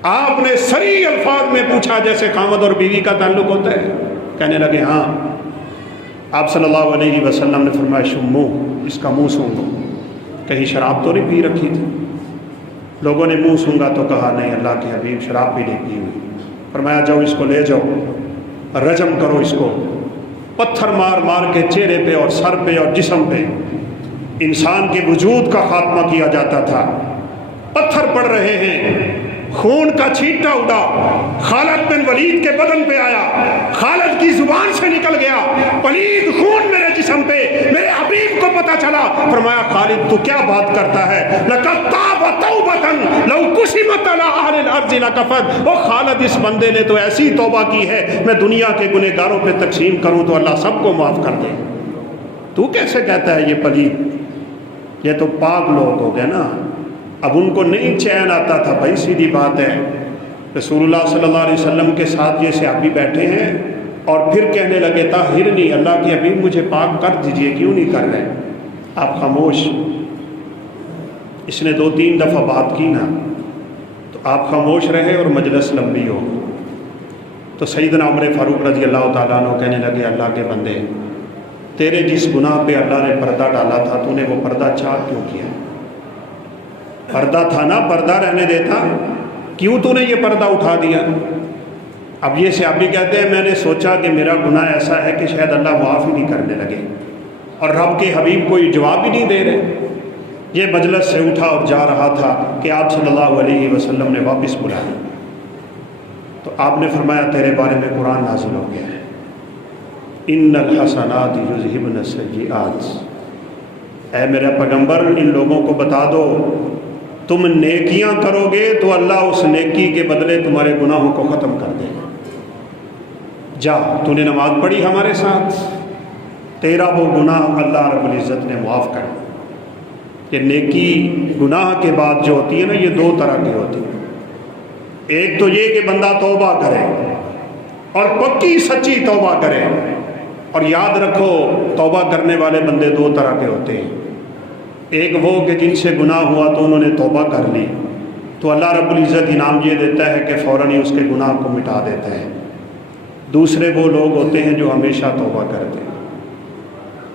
آپ نے صریح الفاظ میں پوچھا جیسے خامد اور بیوی کا تعلق ہوتا ہے، کہنے لگے ہاں۔ آپ صلی اللہ علیہ وسلم نے فرمایا شمو، اس کا منہ سونگو، کہیں شراب تو نہیں پی رکھی تھی؟ لوگوں نے منہ سونگا تو کہا نہیں اللہ کے حبیب شراب بھی نہیں پی ہوئی۔ فرمایا جاؤ اس کو لے جاؤ، رجم کرو اس کو۔ پتھر مار مار کے چہرے پہ اور سر پہ اور جسم پہ انسان کے وجود کا خاتمہ کیا جاتا تھا۔ پتھر پڑ رہے ہیں، خون کا چھینٹا اڑا، خالد بن ولید کے بدن پہ آیا، خالد کی زبان سے نکل گیا پلید خون میرے جسم پہ، میرے حبیب کو پتہ چلا۔ فرمایا خالد تو کیا بات کرتا ہے؟ لقد تاب توبۃ لو قسمت علی اہل الارض لکفت۔ او خالد اس بندے نے تو ایسی توبہ کی ہے، میں دنیا کے گنہگاروں پہ تقسیم کروں تو اللہ سب کو معاف کر دے۔ تو کیسے کہتا ہے یہ پلید؟ یہ تو پاک لوگ ہو گئے نا۔ اب ان کو نہیں چین آتا تھا، بھائی سیدھی بات ہے، رسول اللہ صلی اللہ علیہ وسلم کے ساتھ یہ صحابی بیٹھے ہیں اور پھر کہنے لگے طاہرنی، اللہ کے حبیب مجھے پاک کر دیجئے، کیوں نہیں کر رہے؟ آپ خاموش۔ اس نے 2-3 دفعہ بات کی نا تو آپ خاموش رہے اور مجلس لمبی ہو۔ تو سیدنا عمر فاروق رضی اللہ تعالیٰ عنہ کہنے لگے اللہ کے بندے، تیرے جس گناہ پہ اللہ نے پردہ ڈالا تھا تو نے وہ پردہ چاک کیوں کیا؟ پردہ تھا نا، پردہ رہنے دیتا، کیوں تو نے یہ پردہ اٹھا دیا؟ اب یہ صحابی کہتے ہیں میں نے سوچا کہ میرا گناہ ایسا ہے کہ شاید اللہ معاف ہی نہیں کرنے لگے، اور رب کے حبیب کوئی جواب ہی نہیں دے رہے۔ یہ مجلس سے اٹھا اور جا رہا تھا کہ آپ صلی اللہ علیہ وسلم نے واپس بلایا، تو آپ نے فرمایا تیرے بارے میں قرآن نازل ہو گیا ہے، ان الحسنات یذہبن السیئات۔ اے میرے پیغمبر ان لوگوں کو بتا دو تم نیکیاں کرو گے تو اللہ اس نیکی کے بدلے تمہارے گناہوں کو ختم کر دے گا۔ جا تو نے نماز پڑھی ہمارے ساتھ، تیرا وہ گناہ اللہ رب العزت نے معاف کر دیا۔ یہ نیکی گناہ کے بعد جو ہوتی ہے نا، یہ 2 طرح کی ہوتی ہے۔ ایک تو یہ کہ بندہ توبہ کرے اور پکی سچی توبہ کرے. اور یاد رکھو توبہ کرنے والے بندے دو طرح کے ہوتے ہیں. ایک وہ کہ جن سے گناہ ہوا تو انہوں نے توبہ کر لی تو اللہ رب العزت انعام یہ دیتا ہے کہ فوراً ہی اس کے گناہ کو مٹا دیتا ہے. دوسرے وہ لوگ ہوتے ہیں جو ہمیشہ توبہ کرتے ہیں,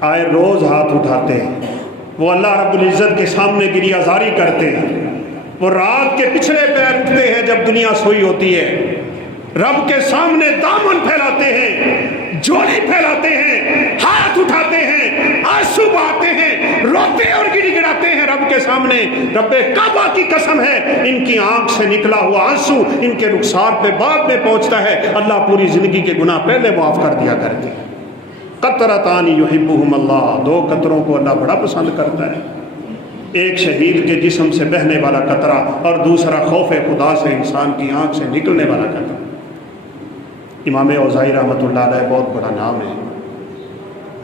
آئے روز ہاتھ اٹھاتے ہیں, وہ اللہ رب العزت کے سامنے گریہ زاری کرتے ہیں, وہ رات کے پچھلے پیر اٹھتے ہیں جب دنیا سوئی ہوتی ہے, رب کے سامنے دامن پھیلاتے ہیں, جھولی پھیلاتے ہیں, ہاتھ اٹھاتے ہیں, آنسو بہاتے ہیں, روتے اور گڑ گڑاتے ہیں رب کے سامنے. رب کعبہ کی قسم ہے ان کی آنکھ سے نکلا ہوا آنسو ان کے رخسار پہ بعد میں پہنچتا ہے. اللہ پوری زندگی کے گناہ پہلے معاف کر دیا کرتے ہیں. قطرتان یحبہم اللہ, دو قطروں کو اللہ بڑا پسند کرتا ہے. ایک شہید کے جسم سے بہنے والا قطرہ اور دوسرا خوف خدا سے انسان کی آنکھ سے نکلنے والا قطرہ. امام اوزاعی رحمۃ اللہ علیہ بہت بڑا نام ہے,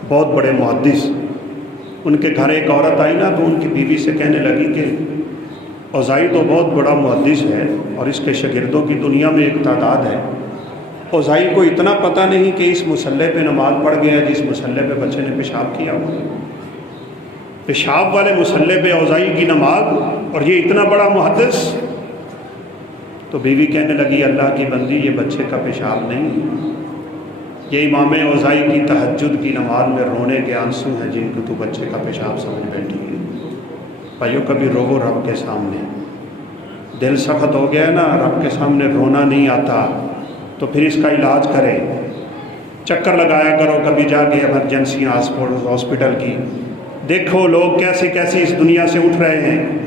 بہت بڑے محدث. ان کے گھر ایک عورت آئی نا تو ان کی بیوی سے کہنے لگی کہ اوزاعی تو بہت بڑا محدث ہے اور اس کے شاگردوں کی دنیا میں ایک تعداد ہے, اوزاعی کو اتنا پتہ نہیں کہ اس مصلے پہ نماز پڑھ گیا جس مصلے پہ بچے نے پیشاب کیا ہوا. پیشاب والے مصلے پہ اوزاعی کی نماز اور یہ اتنا بڑا محدث. تو بیوی کہنے لگی اللہ کی بندی یہ بچے کا پیشاب نہیں, یہ امام اوزاعی کی تہجد کی نماز میں رونے کے آنسو ہیں جن کو تو بچے کا پیشاب سمجھ بیٹھی ہے. بھائیو کبھی رو رب کے سامنے, دل سخت ہو گیا نا, رب کے سامنے رونا نہیں آتا تو پھر اس کا علاج کرے. چکر لگایا کرو کبھی جا کے ایمرجنسی ہاسپٹل کی, دیکھو لوگ کیسے کیسے اس دنیا سے اٹھ رہے ہیں,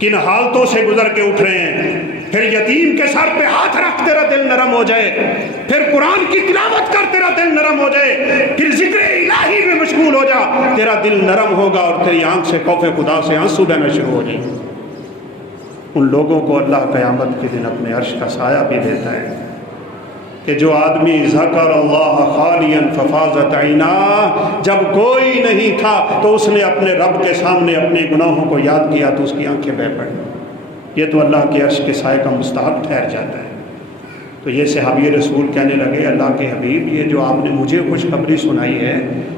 کن حالتوں سے گزر کے اٹھ رہے ہیں. پھر یتیم کے سر پہ ہاتھ رکھ تیرا دل نرم ہو جائے, پھر قرآن کی تلاوت کر تیرا دل نرم ہو جائے, پھر ذکر الہی میں مشغول ہو جا, تیرا دل نرم ہوگا اور تیری آنکھ سے خوف خدا سے آنسو بہنا شروع ہو جائیں. ان لوگوں کو اللہ قیامت کے دن اپنے عرش کا سایہ بھی دیتا ہے کہ جو آدمی ذکر اللہ خالیا ففاضت عیناہ, جب کوئی نہیں تھا تو اس نے اپنے رب کے سامنے اپنے گناہوں کو یاد کیا تو اس کی آنکھیں بہہ پڑیں. یہ تو اللہ کے عرش کے سائے کا مستحق ٹھہر جاتا ہے. تو یہ صحابی رسول کہنے لگے اللہ کے حبیب یہ جو آپ نے مجھے خوشخبری سنائی ہے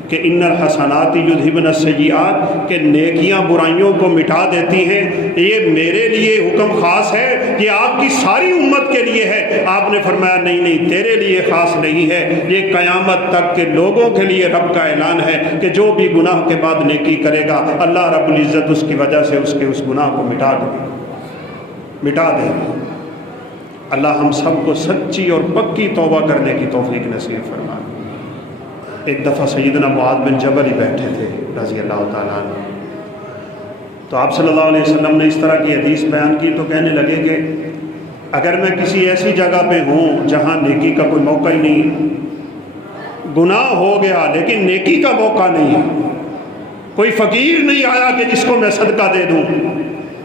کہ ان الحسنات یذھبن السیئات, کہ نیکیاں برائیوں کو مٹا دیتی ہیں, یہ میرے لیے حکم خاص ہے, یہ آپ کی ساری امت کے لیے ہے؟ آپ نے فرمایا نہیں تیرے لیے خاص نہیں ہے, یہ قیامت تک کے لوگوں کے لیے رب کا اعلان ہے کہ جو بھی گناہ کے بعد نیکی کرے گا اللہ رب العزت اس کی وجہ سے اس گناہ کو مٹا دے گا. اللہ ہم سب کو سچی اور پکی توبہ کرنے کی توفیق نصیب فرمائے. ایک دفعہ سیدنا معاذ بن جبل ہی بیٹھے تھے رضی اللہ تعالیٰ عنہ, تو آپ صلی اللہ علیہ وسلم نے اس طرح کی حدیث بیان کی تو کہنے لگے کہ اگر میں کسی ایسی جگہ پہ ہوں جہاں نیکی کا کوئی موقع ہی نہیں, گناہ ہو گیا لیکن نیکی کا موقع نہیں, کوئی فقیر نہیں آیا کہ جس کو میں صدقہ دے دوں,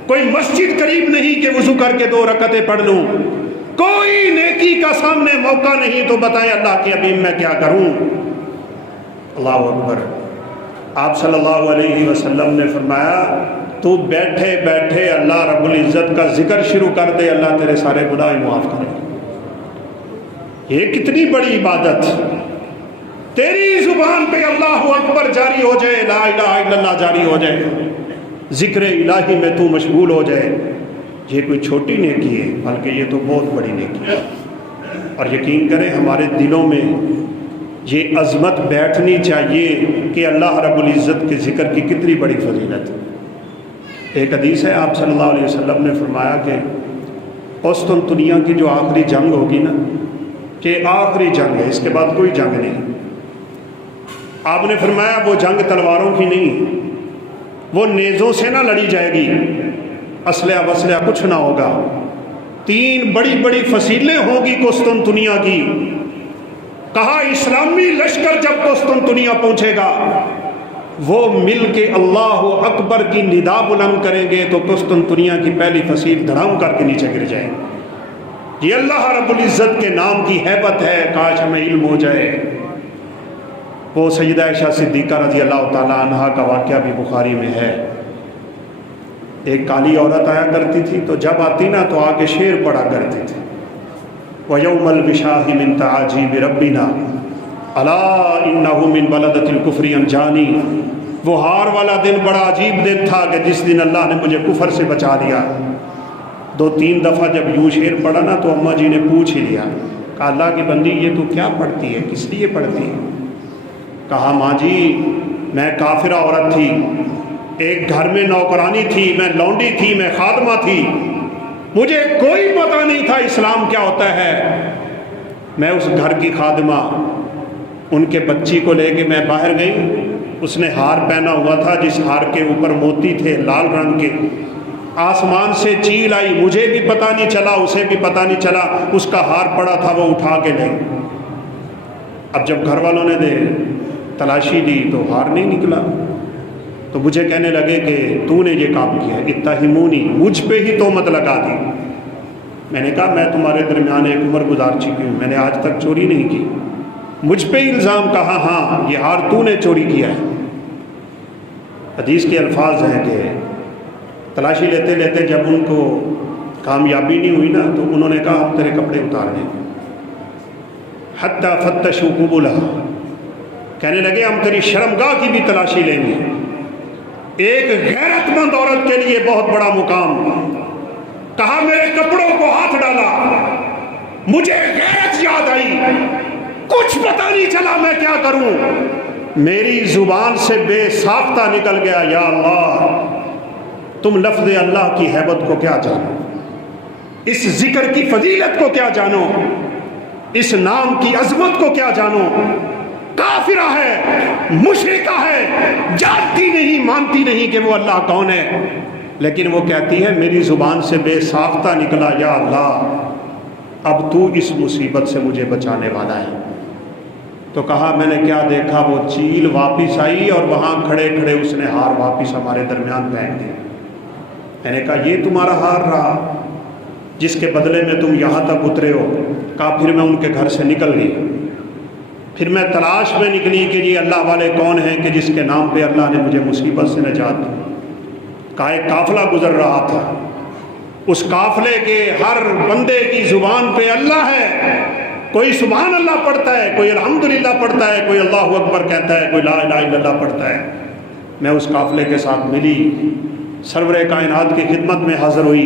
کوئی مسجد قریب نہیں کہ وضو کر کے 2 رکعتیں پڑھ لوں, کوئی نیکی کا سامنے موقع نہیں, تو بتائیں اللہ کے حبیب میں کیا کروں؟ اللہ اکبر. آپ صلی اللہ علیہ وسلم نے فرمایا تو بیٹھے بیٹھے اللہ رب العزت کا ذکر شروع کر دے, اللہ تیرے سارے گناہ معاف کرے. یہ کتنی بڑی عبادت, تیری زبان پہ اللہ اکبر جاری ہو جائے, لا الہ الا اللہ جاری ہو جائے, ذکر الہی میں تو مشغول ہو جائے. یہ کوئی چھوٹی نیکی ہے بلکہ یہ تو بہت بڑی نیکی ہے. اور یقین کریں ہمارے دلوں میں یہ عظمت بیٹھنی چاہیے کہ اللہ رب العزت کے ذکر کی کتنی بڑی فضیلت ہے. ایک حدیث ہے آپ صلی اللہ علیہ وسلم نے فرمایا کہ قسطنطنیہ کی جو آخری جنگ ہوگی نا, کہ آخری جنگ ہے, اس کے بعد کوئی جنگ نہیں. آپ نے فرمایا وہ جنگ تلواروں کی نہیں, وہ نیزوں سے نہ لڑی جائے گی, اسلحہ وسلحہ کچھ نہ ہوگا, 3 بڑی بڑی فصیلیں ہوں گی قسطنطنیہ کی. کہا اسلامی لشکر جب قسطنطنیہ پہنچے گا وہ مل کے اللہ اکبر کی ندا بلند کریں گے تو قسطنطنیہ کی پہلی فصیل دھڑام کر کے نیچے گر جائے. یہ اللہ رب العزت کے نام کی ہیبت ہے, کاش ہمیں علم ہو جائے. وہ سیدہ عائشہ صدیقہ رضی اللہ تعالی عنہا کا واقعہ بھی بخاری میں ہے. ایک کالی عورت آیا کرتی تھی تو جب آتی نا تو آگے شعر پڑھا کرتی تھی، وَيَوْمَ الْبِشَاهِ مِنْ تَعَاجِيبِ رَبِّنَا أَلَا إِنَّهُ مِنْ بَلَدَةِ الْكُفْرِ أَنْجَانِي۔ وہ ہار والا دن بڑا عجیب دن تھا کہ جس دن اللہ نے مجھے کفر سے بچا لیا۔ 2-3 دفعہ جب یوں شعر پڑھا نا تو اماں جی نے پوچھ ہی لیا، کہا اللہ کی بندی یہ تو کیا پڑھتی ہے، کس لیے پڑھتی ہے؟ کہا ماں جی میں کافرہ عورت تھی، ایک گھر میں نوکرانی تھی، میں لونڈی تھی، میں خادمہ تھی، مجھے کوئی پتہ نہیں تھا اسلام کیا ہوتا ہے۔ میں اس گھر کی خادمہ ان کے بچی کو لے کے میں باہر گئی، اس نے ہار پہنا ہوا تھا جس ہار کے اوپر موتی تھے لال رنگ کے، آسمان سے چیل آئی، مجھے بھی پتہ نہیں چلا، اسے بھی پتہ نہیں چلا، اس کا ہار پڑا تھا وہ اٹھا کے لے۔ اب جب گھر والوں نے تلاشی دی تو ہار نہیں نکلا، تو مجھے کہنے لگے کہ تو نے یہ کام کیا، اتہمونی، مجھ پہ ہی تہمت لگا دی۔ میں نے کہا میں تمہارے درمیان ایک عمر گزار چکی ہوں، میں نے آج تک چوری نہیں کی، مجھ پہ ہی الزام، کہا ہاں یہ ہار تو نے چوری کیا ہے۔ حدیث کے الفاظ ہیں کہ تلاشی لیتے لیتے جب ان کو کامیابی نہیں ہوئی نا تو انہوں نے کہا ہم تیرے کپڑے اتار دیں گے، حتی فتشوا قبولها، کہنے لگے ہم تیری شرمگاہ کی بھی تلاشی لیں گے۔ ایک غیرت مند عورت کے لیے بہت بڑا مقام۔ کہا میرے کپڑوں کو ہاتھ ڈالا، مجھے غیرت یاد آئی، کچھ پتہ نہیں چلا میں کیا کروں، میری زبان سے بے ساختہ نکل گیا یا اللہ تم لفظ اللہ کی ہیبت کو کیا جانو، اس ذکر کی فضیلت کو کیا جانو، اس نام کی عظمت کو کیا جانو۔ کافرہ ہے، مشرکہ ہے، جانتی نہیں مانتی نہیں کہ وہ اللہ کون ہے، لیکن وہ کہتی ہے میری زبان سے بے ساختہ نکلا یا اللہ اب تو اس مصیبت سے مجھے بچانے والا ہے۔ تو کہا میں نے کیا دیکھا، وہ چیل واپس آئی اور وہاں کھڑے کھڑے اس نے ہار واپس ہمارے درمیان پھینک دیا۔ میں نے کہا یہ تمہارا ہار رہا جس کے بدلے میں تم یہاں تک اترے ہو؟ کہا پھر میں ان کے گھر سے نکل گئی، پھر میں تلاش میں نکلی کہ یہ اللہ والے کون ہیں کہ جس کے نام پہ اللہ نے مجھے مصیبت سے نجات دی۔ کہا ایک قافلہ گزر رہا تھا، اس قافلے کے ہر بندے کی زبان پہ اللہ ہے، کوئی سبحان اللہ پڑھتا ہے، کوئی الحمدللہ پڑھتا ہے، کوئی اللہ اکبر کہتا ہے، کوئی لا الہ الا اللہ پڑھتا ہے۔ میں اس قافلے کے ساتھ ملی، سرور کائنات کی خدمت میں حاضر ہوئی،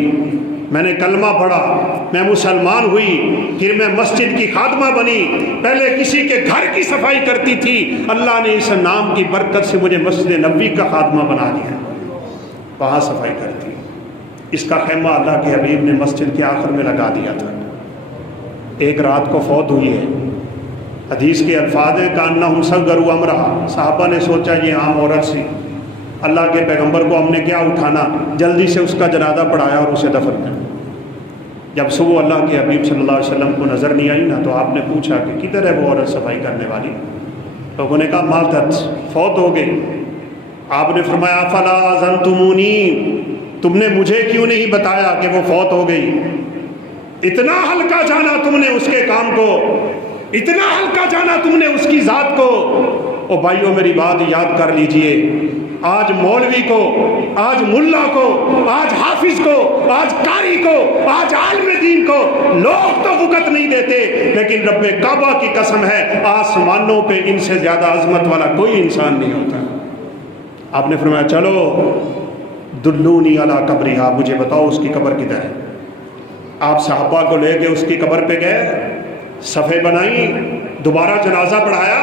میں نے کلمہ پڑھا، میں مسلمان ہوئی، پھر میں مسجد کی خادمہ بنی، پہلے کسی کے گھر کی صفائی کرتی تھی، اللہ نے اس نام کی برکت سے مجھے مسجد نبوی کا خادمہ بنا دیا، وہاں صفائی کرتی۔ اس کا خیمہ اللہ کے حبیب نے مسجد کے آخر میں لگا دیا تھا۔ ایک رات کو فوت ہوئی ہے، حدیث کے الفاظ ہیں کانہم صغروا امرہا، صحابہ نے سوچا یہ عام عورت سی، اللہ کے پیغمبر کو ہم نے کیا اٹھانا، جلدی سے اس کا جنازہ پڑھایا اور اسے دفن کر۔ جب صبح اللہ کے حبیب صلی اللہ علیہ وسلم کو نظر نہیں آئی نا تو آپ نے پوچھا کہ کدھر ہے وہ عورت صفائی کرنے والی؟ لوگوں نے کہا ماتت، فوت ہو گئی۔ آپ نے فرمایا فلا اذنتمونی، تم نے مجھے کیوں نہیں بتایا کہ وہ فوت ہو گئی؟ اتنا ہلکا جانا تم نے اس کے کام کو، اتنا ہلکا جانا تم نے اس کی ذات کو۔ او بھائیو میری بات یاد کر لیجئے، آج مولوی کو، آج ملا کو، آج حافظ کو، آج قاری کو، آج عالم دین کو لوگ تو وقت نہیں دیتے، لیکن رب کعبہ کی قسم ہے آسمانوں پہ ان سے زیادہ عظمت والا کوئی انسان نہیں ہوتا۔ آپ نے فرمایا چلو دلونی علی قبرہا، مجھے بتاؤ اس کی قبر کدھر ہے۔ آپ صحابہ کو لے کے اس کی قبر پہ گئے، صفحے بنائی، دوبارہ جنازہ پڑھایا،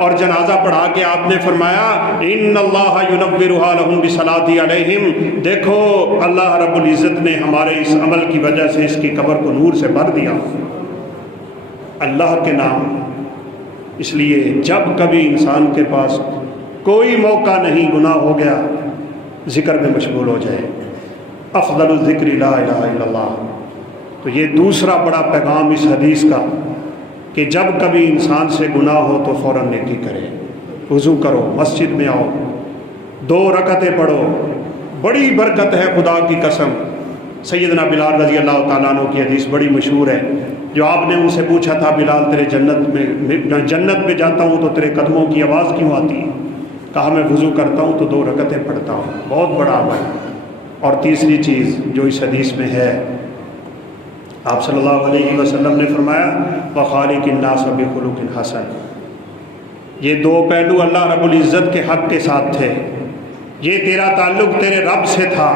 اور جنازہ پڑھا کے آپ نے فرمایا ان اللہ ینورھا لہم بصلاۃ علیہم، دیکھو اللہ رب العزت نے ہمارے اس عمل کی وجہ سے اس کی قبر کو نور سے بھر دیا، اللہ کے نام۔ اس لیے جب کبھی انسان کے پاس کوئی موقع نہیں، گناہ ہو گیا، ذکر میں مشغول ہو جائے، افضل الذکر لا الہ الا اللہ۔ تو یہ دوسرا بڑا پیغام اس حدیث کا کہ جب کبھی انسان سے گناہ ہو تو فوراً نیکی کرے، وضو کرو، مسجد میں آؤ، 2 رکعتیں پڑھو، بڑی برکت ہے خدا کی قسم۔ سیدنا بلال رضی اللہ تعالیٰ عنہ کی حدیث بڑی مشہور ہے، جو آپ نے ان سے پوچھا تھا بلال تیرے جنت میں جاتا ہوں تو تیرے قدموں کی آواز کیوں آتی ہے؟ کہا میں وضو کرتا ہوں تو 2 رکعتیں پڑھتا ہوں، بہت بڑا عمل۔ اور تیسری چیز جو اس حدیث میں ہے، آپ صلی اللہ علیہ وسلم نے فرمایا وَخَالِقِ النَّاسَ بِخُلُقٍ حَسَنٍ۔ یہ دو پہلو اللہ رب العزت کے حق کے ساتھ تھے۔ یہ تیرا تعلق تیرے رب سے تھا،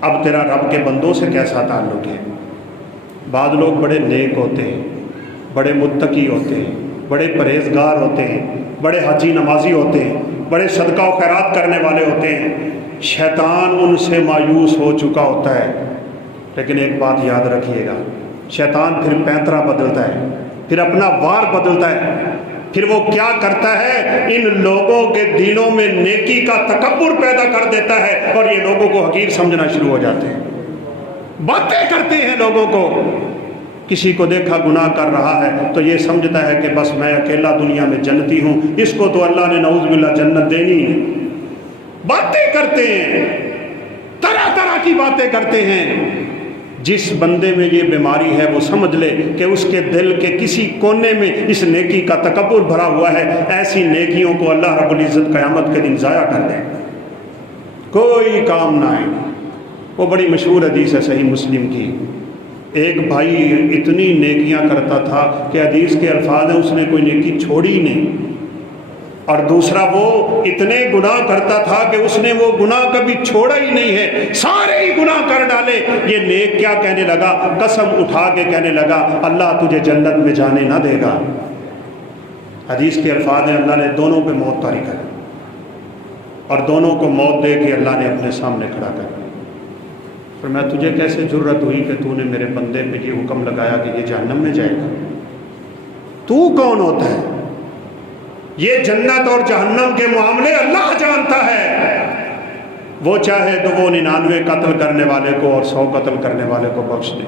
اب تیرا رب کے بندوں سے کیسا تعلق ہے؟ بعض لوگ بڑے نیک ہوتے ہیں، بڑے متقی ہوتے ہیں، بڑے پرہیزگار ہوتے ہیں، بڑے حجی نمازی ہوتے ہیں، بڑے صدقہ و خیرات کرنے والے ہوتے ہیں، شیطان ان سے مایوس ہو چکا ہوتا ہے۔ لیکن ایک بات یاد رکھیے گا، شیطان پھر پینترا بدلتا ہے، پھر اپنا وار بدلتا ہے، پھر وہ کیا کرتا ہے، ان لوگوں کے دلوں میں نیکی کا تکبر پیدا کر دیتا ہے اور یہ لوگوں کو حقیر سمجھنا شروع ہو جاتے ہیں۔ باتیں کرتے ہیں لوگوں کو، کسی کو دیکھا گناہ کر رہا ہے تو یہ سمجھتا ہے کہ بس میں اکیلا دنیا میں جنتی ہوں، اس کو تو اللہ نے نعوذ باللہ جنت دینی ہے۔ باتیں کرتے ہیں، طرح طرح کی باتیں کرتے ہیں۔ جس بندے میں یہ بیماری ہے وہ سمجھ لے کہ اس کے دل کے کسی کونے میں اس نیکی کا تکبر بھرا ہوا ہے۔ ایسی نیکیوں کو اللہ رب العزت قیامت کے دن ضائع کر دے، کوئی کام نہ آئے۔ وہ بڑی مشہور حدیث ہے صحیح مسلم کی، ایک بھائی اتنی نیکیاں کرتا تھا کہ حدیث کے الفاظ ہیں اس نے کوئی نیکی چھوڑی ہی نہیں، اور دوسرا وہ اتنے گناہ کرتا تھا کہ اس نے وہ گناہ کبھی چھوڑا ہی نہیں ہے، سارے ہی گناہ کر ڈالے۔ یہ نیک کیا کہنے لگا، قسم اٹھا کے کہنے لگا اللہ تجھے جنت میں جانے نہ دے گا۔ حدیث کے الفاظ ہیں اللہ نے دونوں پہ موت طاری کر، اور دونوں کو موت دے کے اللہ نے اپنے سامنے کھڑا کر۔ پھر میں تجھے کیسے جرت ہوئی کہ تو نے میرے بندے پہ یہ حکم لگایا کہ یہ جہنم میں جائے گا؟ تو کون ہوتا ہے؟ یہ جنت اور جہنم کے معاملے اللہ جانتا ہے۔ وہ چاہے تو وہ 99 قتل کرنے والے کو اور 100 قتل کرنے والے کو بخش دے،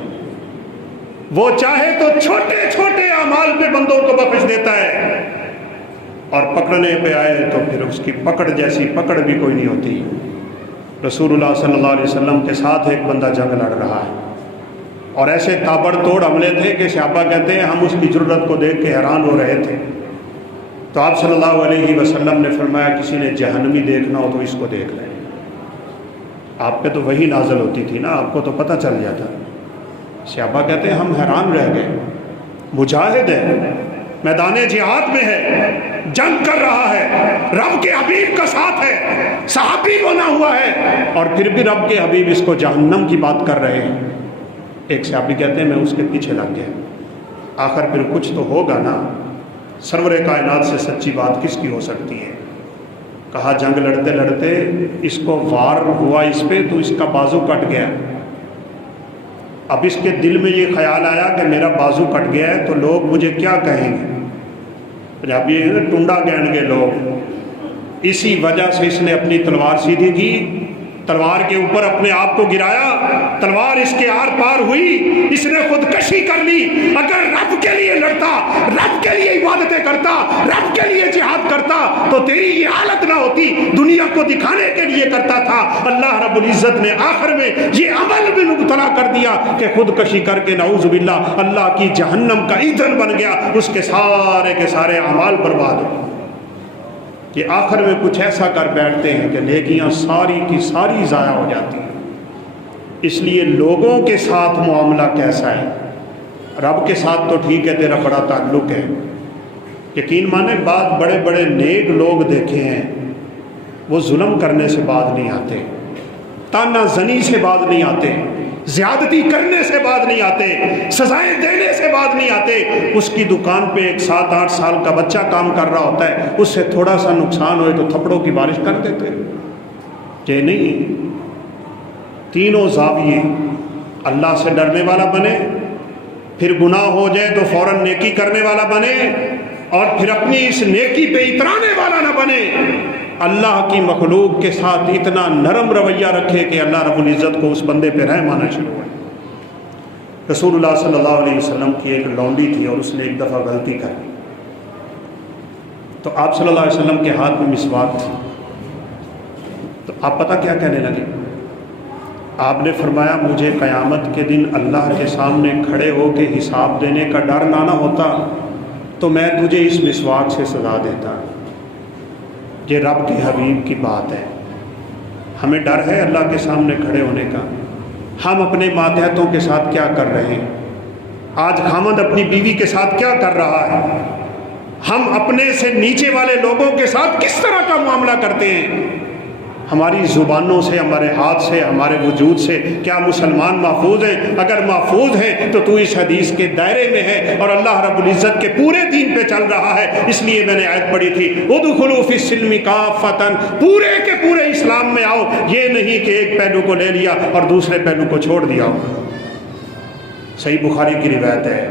وہ چاہے تو چھوٹے چھوٹے اعمال پہ بندوں کو بخش دیتا ہے، اور پکڑنے پہ آئے تو پھر اس کی پکڑ جیسی پکڑ بھی کوئی نہیں ہوتی۔ رسول اللہ صلی اللہ علیہ وسلم کے ساتھ ایک بندہ جنگ لڑ رہا ہے، اور ایسے تابڑ توڑ حملے تھے کہ صحابہ کہتے ہیں ہم اس کی جرت کو دیکھ کے حیران ہو رہے تھے۔ تو آپ صلی اللہ علیہ وسلم نے فرمایا کسی نے جہنمی دیکھنا ہو تو اس کو دیکھ لیں۔ آپ پہ تو وہی نازل ہوتی تھی نا، آپ کو تو پتہ چل جاتا۔ صحابہ کہتے ہیں ہم حیران رہ گئے، مجاہد ہے، میدان جہاد میں ہے، جنگ کر رہا ہے، رب کے حبیب کا ساتھ ہے، صحابی بنا ہوا ہے، اور پھر بھی رب کے حبیب اس کو جہنم کی بات کر رہے ہیں۔ ایک صحابی کہتے ہیں میں اس کے پیچھے لگ گیا، آخر پھر کچھ تو ہوگا نا، سرور کائنات سے سچی بات کس کی ہو سکتی ہے؟ کہا جنگ لڑتے لڑتے اس کو وار ہوا اس پہ تو اس کا بازو کٹ گیا۔ اب اس کے دل میں یہ خیال آیا کہ میرا بازو کٹ گیا ہے تو لوگ مجھے کیا کہیں گے، پنجابی ہے نا ٹنڈا کہیں گے لوگ، اسی وجہ سے اس نے اپنی تلوار سیدھی کی، تلوار کے اوپر اپنے آپ کو گرایا، تلوار اس کے آر پار ہوئی، اس نے خودکشی کر لی۔ اگر رب کے لیے لڑتا، رب کے لیے عبادتیں کرتا، رب کے لیے جہاد کرتا تو تیری یہ حالت نہ ہوتی، دنیا کو دکھانے کے لیے کرتا تھا۔ اللہ رب العزت نے آخر میں یہ عمل بھی مبتلا کر دیا کہ خودکشی کر کے نعوذ باللہ اللہ کی جہنم کا ایندھن بن گیا، اس کے سارے اعمال برباد ہو۔ کہ آخر میں کچھ ایسا کر بیٹھتے ہیں کہ نیکیاں ساری کی ساری ضائع ہو جاتی ہیں۔ اس لیے لوگوں کے ساتھ معاملہ کیسا ہے؟ رب کے ساتھ تو ٹھیک ہے تیرا بڑا تعلق ہے، یقین مانے بعض بڑے بڑے نیک لوگ دیکھے ہیں وہ ظلم کرنے سے باز نہیں آتے، تانا زنی سے باز نہیں آتے، زیادتی کرنے سے باز نہیں آتے، سزائیں دینے سے باز نہیں آتے۔ اس کی دکان پہ ایک 7-8 سال کا بچہ کام کر رہا ہوتا ہے، اس سے تھوڑا سا نقصان ہوئے تو تھپڑوں کی بارش کر دیتے۔ کہ نہیں، تینوں زاویے، اللہ سے ڈرنے والا بنے، پھر گناہ ہو جائے تو فوراً نیکی کرنے والا بنے، اور پھر اپنی اس نیکی پہ اترانے والا نہ بنے۔ اللہ کی مخلوق کے ساتھ اتنا نرم رویہ رکھے کہ اللہ رب العزت کو اس بندے پہ رحم آنا شروع ہو۔ رسول اللہ صلی اللہ علیہ وسلم کی ایک لونڈی تھی اور اس نے ایک دفعہ غلطی کر لی، تو آپ صلی اللہ علیہ وسلم کے ہاتھ میں مسواک تھی، تو آپ پتہ کیا کہنے لگے؟ آپ نے فرمایا مجھے قیامت کے دن اللہ کے سامنے کھڑے ہو کے حساب دینے کا ڈر نہ ہوتا تو میں تجھے اس مسواک سے سزا دیتا۔ یہ رب کے حبیب کی بات ہے۔ ہمیں ڈر ہے اللہ کے سامنے کھڑے ہونے کا؟ ہم اپنے ماتحتوں کے ساتھ کیا کر رہے ہیں؟ آج خامد اپنی بیوی کے ساتھ کیا کر رہا ہے؟ ہم اپنے سے نیچے والے لوگوں کے ساتھ کس طرح کا معاملہ کرتے ہیں؟ ہماری زبانوں سے، ہمارے ہاتھ سے، ہمارے وجود سے کیا مسلمان محفوظ ہیں؟ اگر محفوظ ہیں تو تو اس حدیث کے دائرے میں ہے اور اللہ رب العزت کے پورے دین پہ چل رہا ہے۔ اس لیے میں نے آیت پڑھی تھی، ادخلوا فی السلم کافۃ، پورے کے پورے اسلام میں آؤ، یہ نہیں کہ ایک پہلو کو لے لیا اور دوسرے پہلو کو چھوڑ دیا ہو۔ صحیح بخاری کی روایت ہے،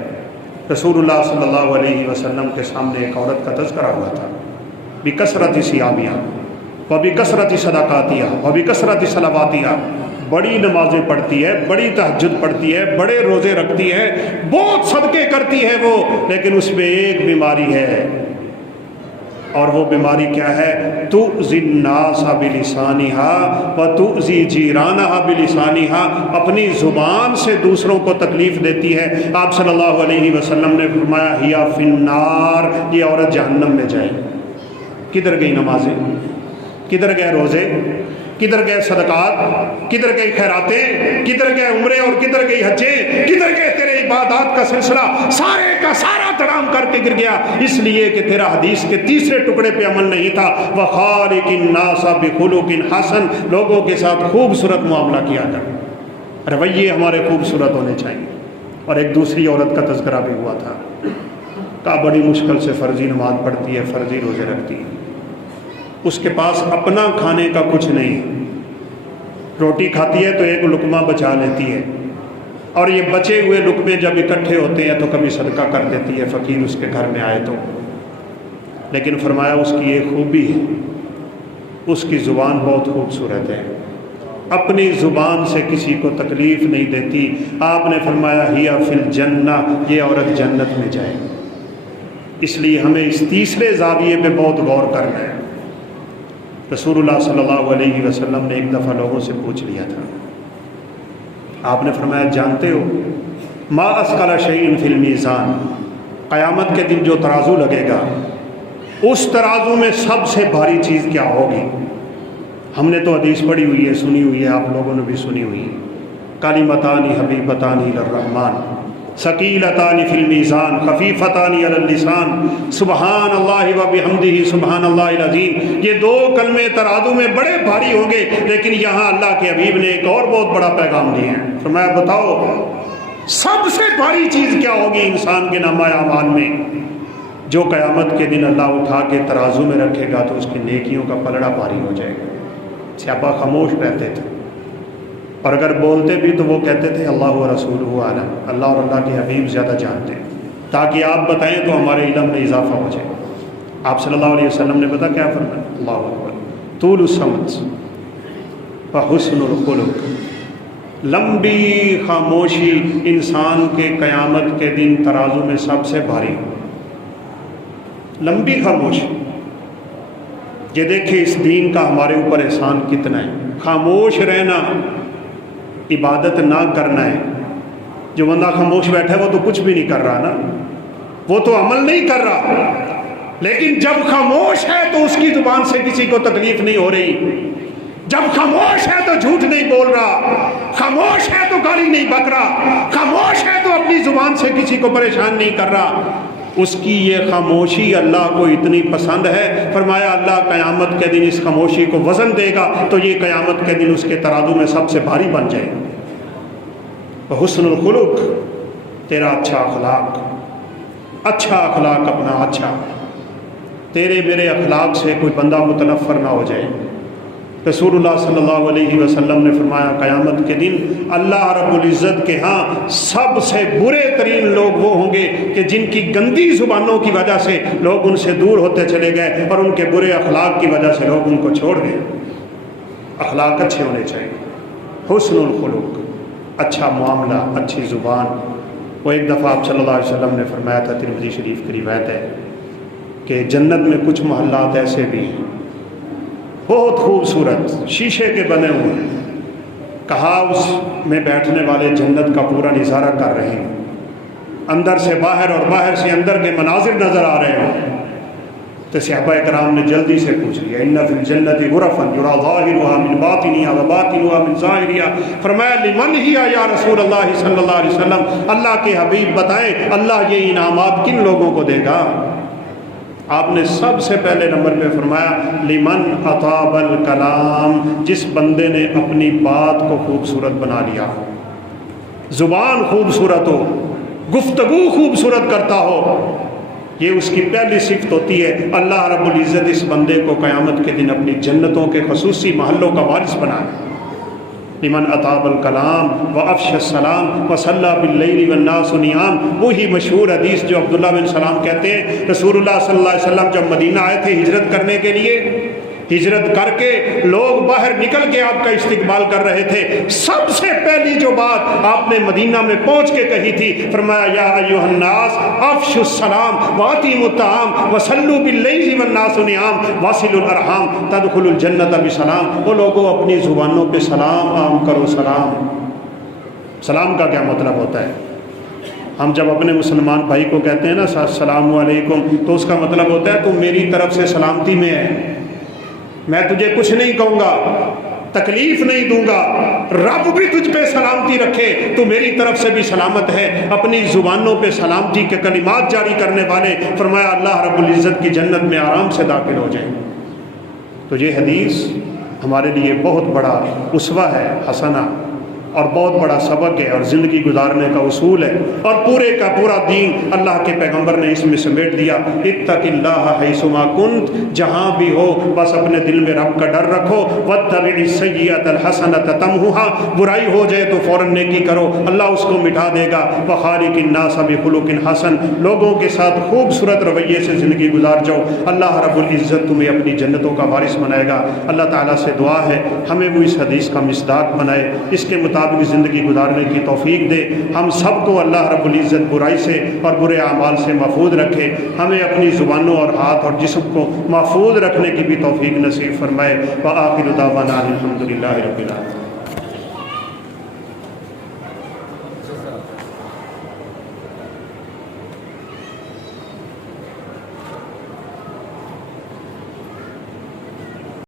رسول اللہ صلی اللہ علیہ وسلم کے سامنے ایک عورت کا تذکرہ ہوا تھا، بکثرت صیامہا وبکثرت صدقاتہا وبکثرت صلواتہا، بڑی نمازیں پڑھتی ہے، بڑی تہجد پڑھتی ہے، بڑے روزے رکھتی ہے، بہت صدقے کرتی ہے وہ، لیکن اس میں ایک بیماری ہے، اور وہ بیماری کیا ہے؟ تؤذی الناس بلسانہا وتؤذی جیرانہا بلسانہا، اپنی زبان سے دوسروں کو تکلیف دیتی ہے۔ آپ صلی اللہ علیہ وسلم نے فرمایا ہی فی النار، یہ عورت جہنم میں جائے۔ کدھر گئی نمازیں؟ کدھر گئے روزے؟ کدھر گئے صدقات؟ کدھر گئی خیراتیں؟ کدھر گئے عمرے اور کدھر گئی حجیں؟ کدھر گئے تیرے عبادات کا سلسلہ؟ سارے کا سارا تڑام کر کے گر گیا، اس لیے کہ تیرا حدیث کے تیسرے ٹکڑے پہ عمل نہیں تھا، وَخَالِقِ النَّاسَ بِخُلُقٍ حَسَن، لوگوں کے ساتھ خوبصورت معاملہ کیا کر، رویے ہمارے خوبصورت ہونے چاہیے۔ اور ایک دوسری عورت کا تذکرہ بھی ہوا تھا، کہا بڑی مشکل سے فرضی نماز پڑھتی ہے، فرضی روزے رکھتی ہے، اس کے پاس اپنا کھانے کا کچھ نہیں، روٹی کھاتی ہے تو ایک لقمہ بچا لیتی ہے، اور یہ بچے ہوئے لقمے جب اکٹھے ہوتے ہیں تو کبھی صدقہ کر دیتی ہے فقیر اس کے گھر میں آئے تو۔ لیکن فرمایا اس کی ایک خوبی ہے، اس کی زبان بہت خوبصورت ہے، اپنی زبان سے کسی کو تکلیف نہیں دیتی۔ آپ نے فرمایا ہی فی الجنہ، یہ عورت جنت میں جائے۔ اس لیے ہمیں اس تیسرے زاویے پہ بہت غور کرنا ہے۔ رسول اللہ صلی اللہ علیہ وسلم نے ایک دفعہ لوگوں سے پوچھ لیا تھا، آپ نے فرمایا جانتے ہو ما اثقل شیء فی المیزان، قیامت کے دن جو ترازو لگے گا اس ترازو میں سب سے بھاری چیز کیا ہوگی؟ ہم نے تو حدیث پڑھی ہوئی ہے، سنی ہوئی ہے، آپ لوگوں نے بھی سنی ہوئی ہے، کلمتان حبیبتان الی الرحمن ثقیلتان فی المیزان خفیفتان علی اللسان سبحان اللہ وبحمدہ سبحان اللہ العظیم۔ یہ دو کلمے ترازو میں بڑے بھاری ہوں گے، لیکن یہاں اللہ کے حبیب نے ایک اور بہت بڑا پیغام دیا ہے، فرمایا بتاؤ سب سے بھاری چیز کیا ہوگی انسان کے نامہ اعمال میں؟ جو قیامت کے دن اللہ اٹھا کے ترازو میں رکھے گا تو اس کی نیکیوں کا پلڑا بھاری ہو جائے گا۔ صحابہ خاموش رہتے تھے، اور اگر بولتے بھی تو وہ کہتے تھے اللہ و رسولہ عالم، اللہ اور اللہ کے حبیب زیادہ جانتے ہیں، تاکہ آپ بتائیں تو ہمارے علم میں اضافہ ہو جائے۔ آپ صلی اللہ علیہ وسلم نے بتا کیا فرمایا؟ اللہ اکبر، طول السمت وحسن الخلق، لمبی خاموشی انسان کے قیامت کے دن ترازو میں سب سے بھاری، لمبی خاموشی۔ یہ دیکھیں اس دین کا ہمارے اوپر احسان کتنا ہے، خاموش رہنا، عبادت نہ کرنا ہے۔ جو بندہ خاموش بیٹھا ہے وہ تو کچھ بھی نہیں کر رہا نا، وہ تو عمل نہیں کر رہا، لیکن جب خاموش ہے تو اس کی زبان سے کسی کو تکلیف نہیں ہو رہی، جب خاموش ہے تو جھوٹ نہیں بول رہا، خاموش ہے تو گالی نہیں بک رہا، خاموش ہے تو اپنی زبان سے کسی کو پریشان نہیں کر رہا، اس کی یہ خاموشی اللہ کو اتنی پسند ہے، فرمایا اللہ قیامت کے دن اس خاموشی کو وزن دے گا تو یہ قیامت کے دن اس کے ترازو میں سب سے بھاری بن جائے گا۔ حسن الخلق، تیرا اچھا اخلاق، اچھا اخلاق اپنا اچھا، تیرے میرے اخلاق سے کوئی بندہ متنفر نہ ہو جائے۔ رسول اللہ صلی اللہ علیہ وسلم نے فرمایا قیامت کے دن اللہ رب العزت کے ہاں سب سے برے ترین لوگ وہ ہوں گے کہ جن کی گندی زبانوں کی وجہ سے لوگ ان سے دور ہوتے چلے گئے اور ان کے برے اخلاق کی وجہ سے لوگ ان کو چھوڑ گئے۔ اخلاق اچھے ہونے چاہیے، حسن الخلق، اچھا معاملہ، اچھی زبان۔ وہ ایک دفعہ آپ صلی اللہ علیہ وسلم نے فرمایا تھا، ترمذی شریف کی روایت ہے کہ جنت میں کچھ محلات ایسے بھی ہیں بہت خوبصورت، شیشے کے بنے ہوئے ہیں، کہا اس میں بیٹھنے والے جنت کا پورا نظارہ کر رہے ہیں، اندر سے باہر اور باہر سے اندر کے مناظر نظر آ رہے ہیں، تو صحابہ کرام نے جلدی سے پوچھ لیا ان فی الجنت غرفا یری ظاہرها من باطنها وباطنها من ظاہرها، فرمایا لمن ہی یا رسول اللہ صلی اللہ علیہ وسلم، اللہ کے حبیب بتائیں اللہ یہ انعامات کن لوگوں کو دے گا؟ آپ نے سب سے پہلے نمبر پہ فرمایا لمن اطاب الکلام، جس بندے نے اپنی بات کو خوبصورت بنا لیا، زبان خوبصورت ہو، گفتگو خوبصورت کرتا ہو، یہ اس کی پہلی صفت ہوتی ہے۔ اللہ رب العزت اس بندے کو قیامت کے دن اپنی جنتوں کے خصوصی محلوں کا وارث بنائے۔ لمن اطاب الکلام وافش السلام وصلی باللیل والناس نیام، وہی مشہور حدیث جو عبداللہ بن سلام کہتے ہیں رسول اللہ صلی اللہ علیہ وسلم جب مدینہ آئے تھے ہجرت کرنے کے لیے، ہجرت کر کے لوگ باہر نکل کے آپ کا استقبال کر رہے تھے، سب سے پہلی جو بات آپ نے مدینہ میں پہنچ کے کہی تھی، فرمایا یا ایھا الناس افشوا السلام واطعموا الطعام وصلوا باللیل والناس نیام واصلوا الارحام تدخلوا الجنۃ بسلام۔ وہ لوگوں اپنی زبانوں پہ سلام عام کرو۔ سلام کا کیا مطلب ہوتا ہے؟ ہم جب اپنے مسلمان بھائی کو کہتے ہیں نا السلام علیکم، تو اس کا مطلب ہوتا ہے تو میری طرف سے سلامتی میں ہے، میں تجھے کچھ نہیں کہوں گا، تکلیف نہیں دوں گا، رب بھی تجھ پہ سلامتی رکھے، تو میری طرف سے بھی سلامت ہے۔ اپنی زبانوں پہ سلامتی کے کلمات جاری کرنے والے فرمایا اللہ رب العزت کی جنت میں آرام سے داخل ہو جائیں۔ تو یہ حدیث ہمارے لیے بہت بڑا اسوہ ہے حسنہ، اور بہت بڑا سبق ہے اور زندگی گزارنے کا اصول ہے، اور پورے کا پورا دین اللہ کے پیغمبر نے اس میں سمیٹ دیا۔ اتق اللہ حیثما کنت، جہاں بھی ہو بس اپنے دل میں رب کا ڈر رکھو۔ واتبع السیئۃ الحسنۃ تمحوها، برائی ہو جائے تو فوراً نیکی کرو، اللہ اس کو مٹا دے گا۔ وخالق الناس بخلق حسن، لوگوں کے ساتھ خوبصورت رویے سے زندگی گزار جاؤ، اللہ رب العزت تمہیں اپنی جنتوں کا وارث بنائے گا۔ اللہ تعالیٰ سے دعا ہے ہمیں وہ اس حدیث کا مصداق بنائے، اس کے مطابق زندگی گزارنے کی توفیق دے، ہم سب کو اللہ رب العزت برائی سے اور برے اعمال سے محفوظ رکھے، ہمیں اپنی زبانوں اور ہاتھ اور جسم کو محفوظ رکھنے کی بھی توفیق نصیب فرمائے۔ وآخر دعوانا الحمد للہ رب العالمین۔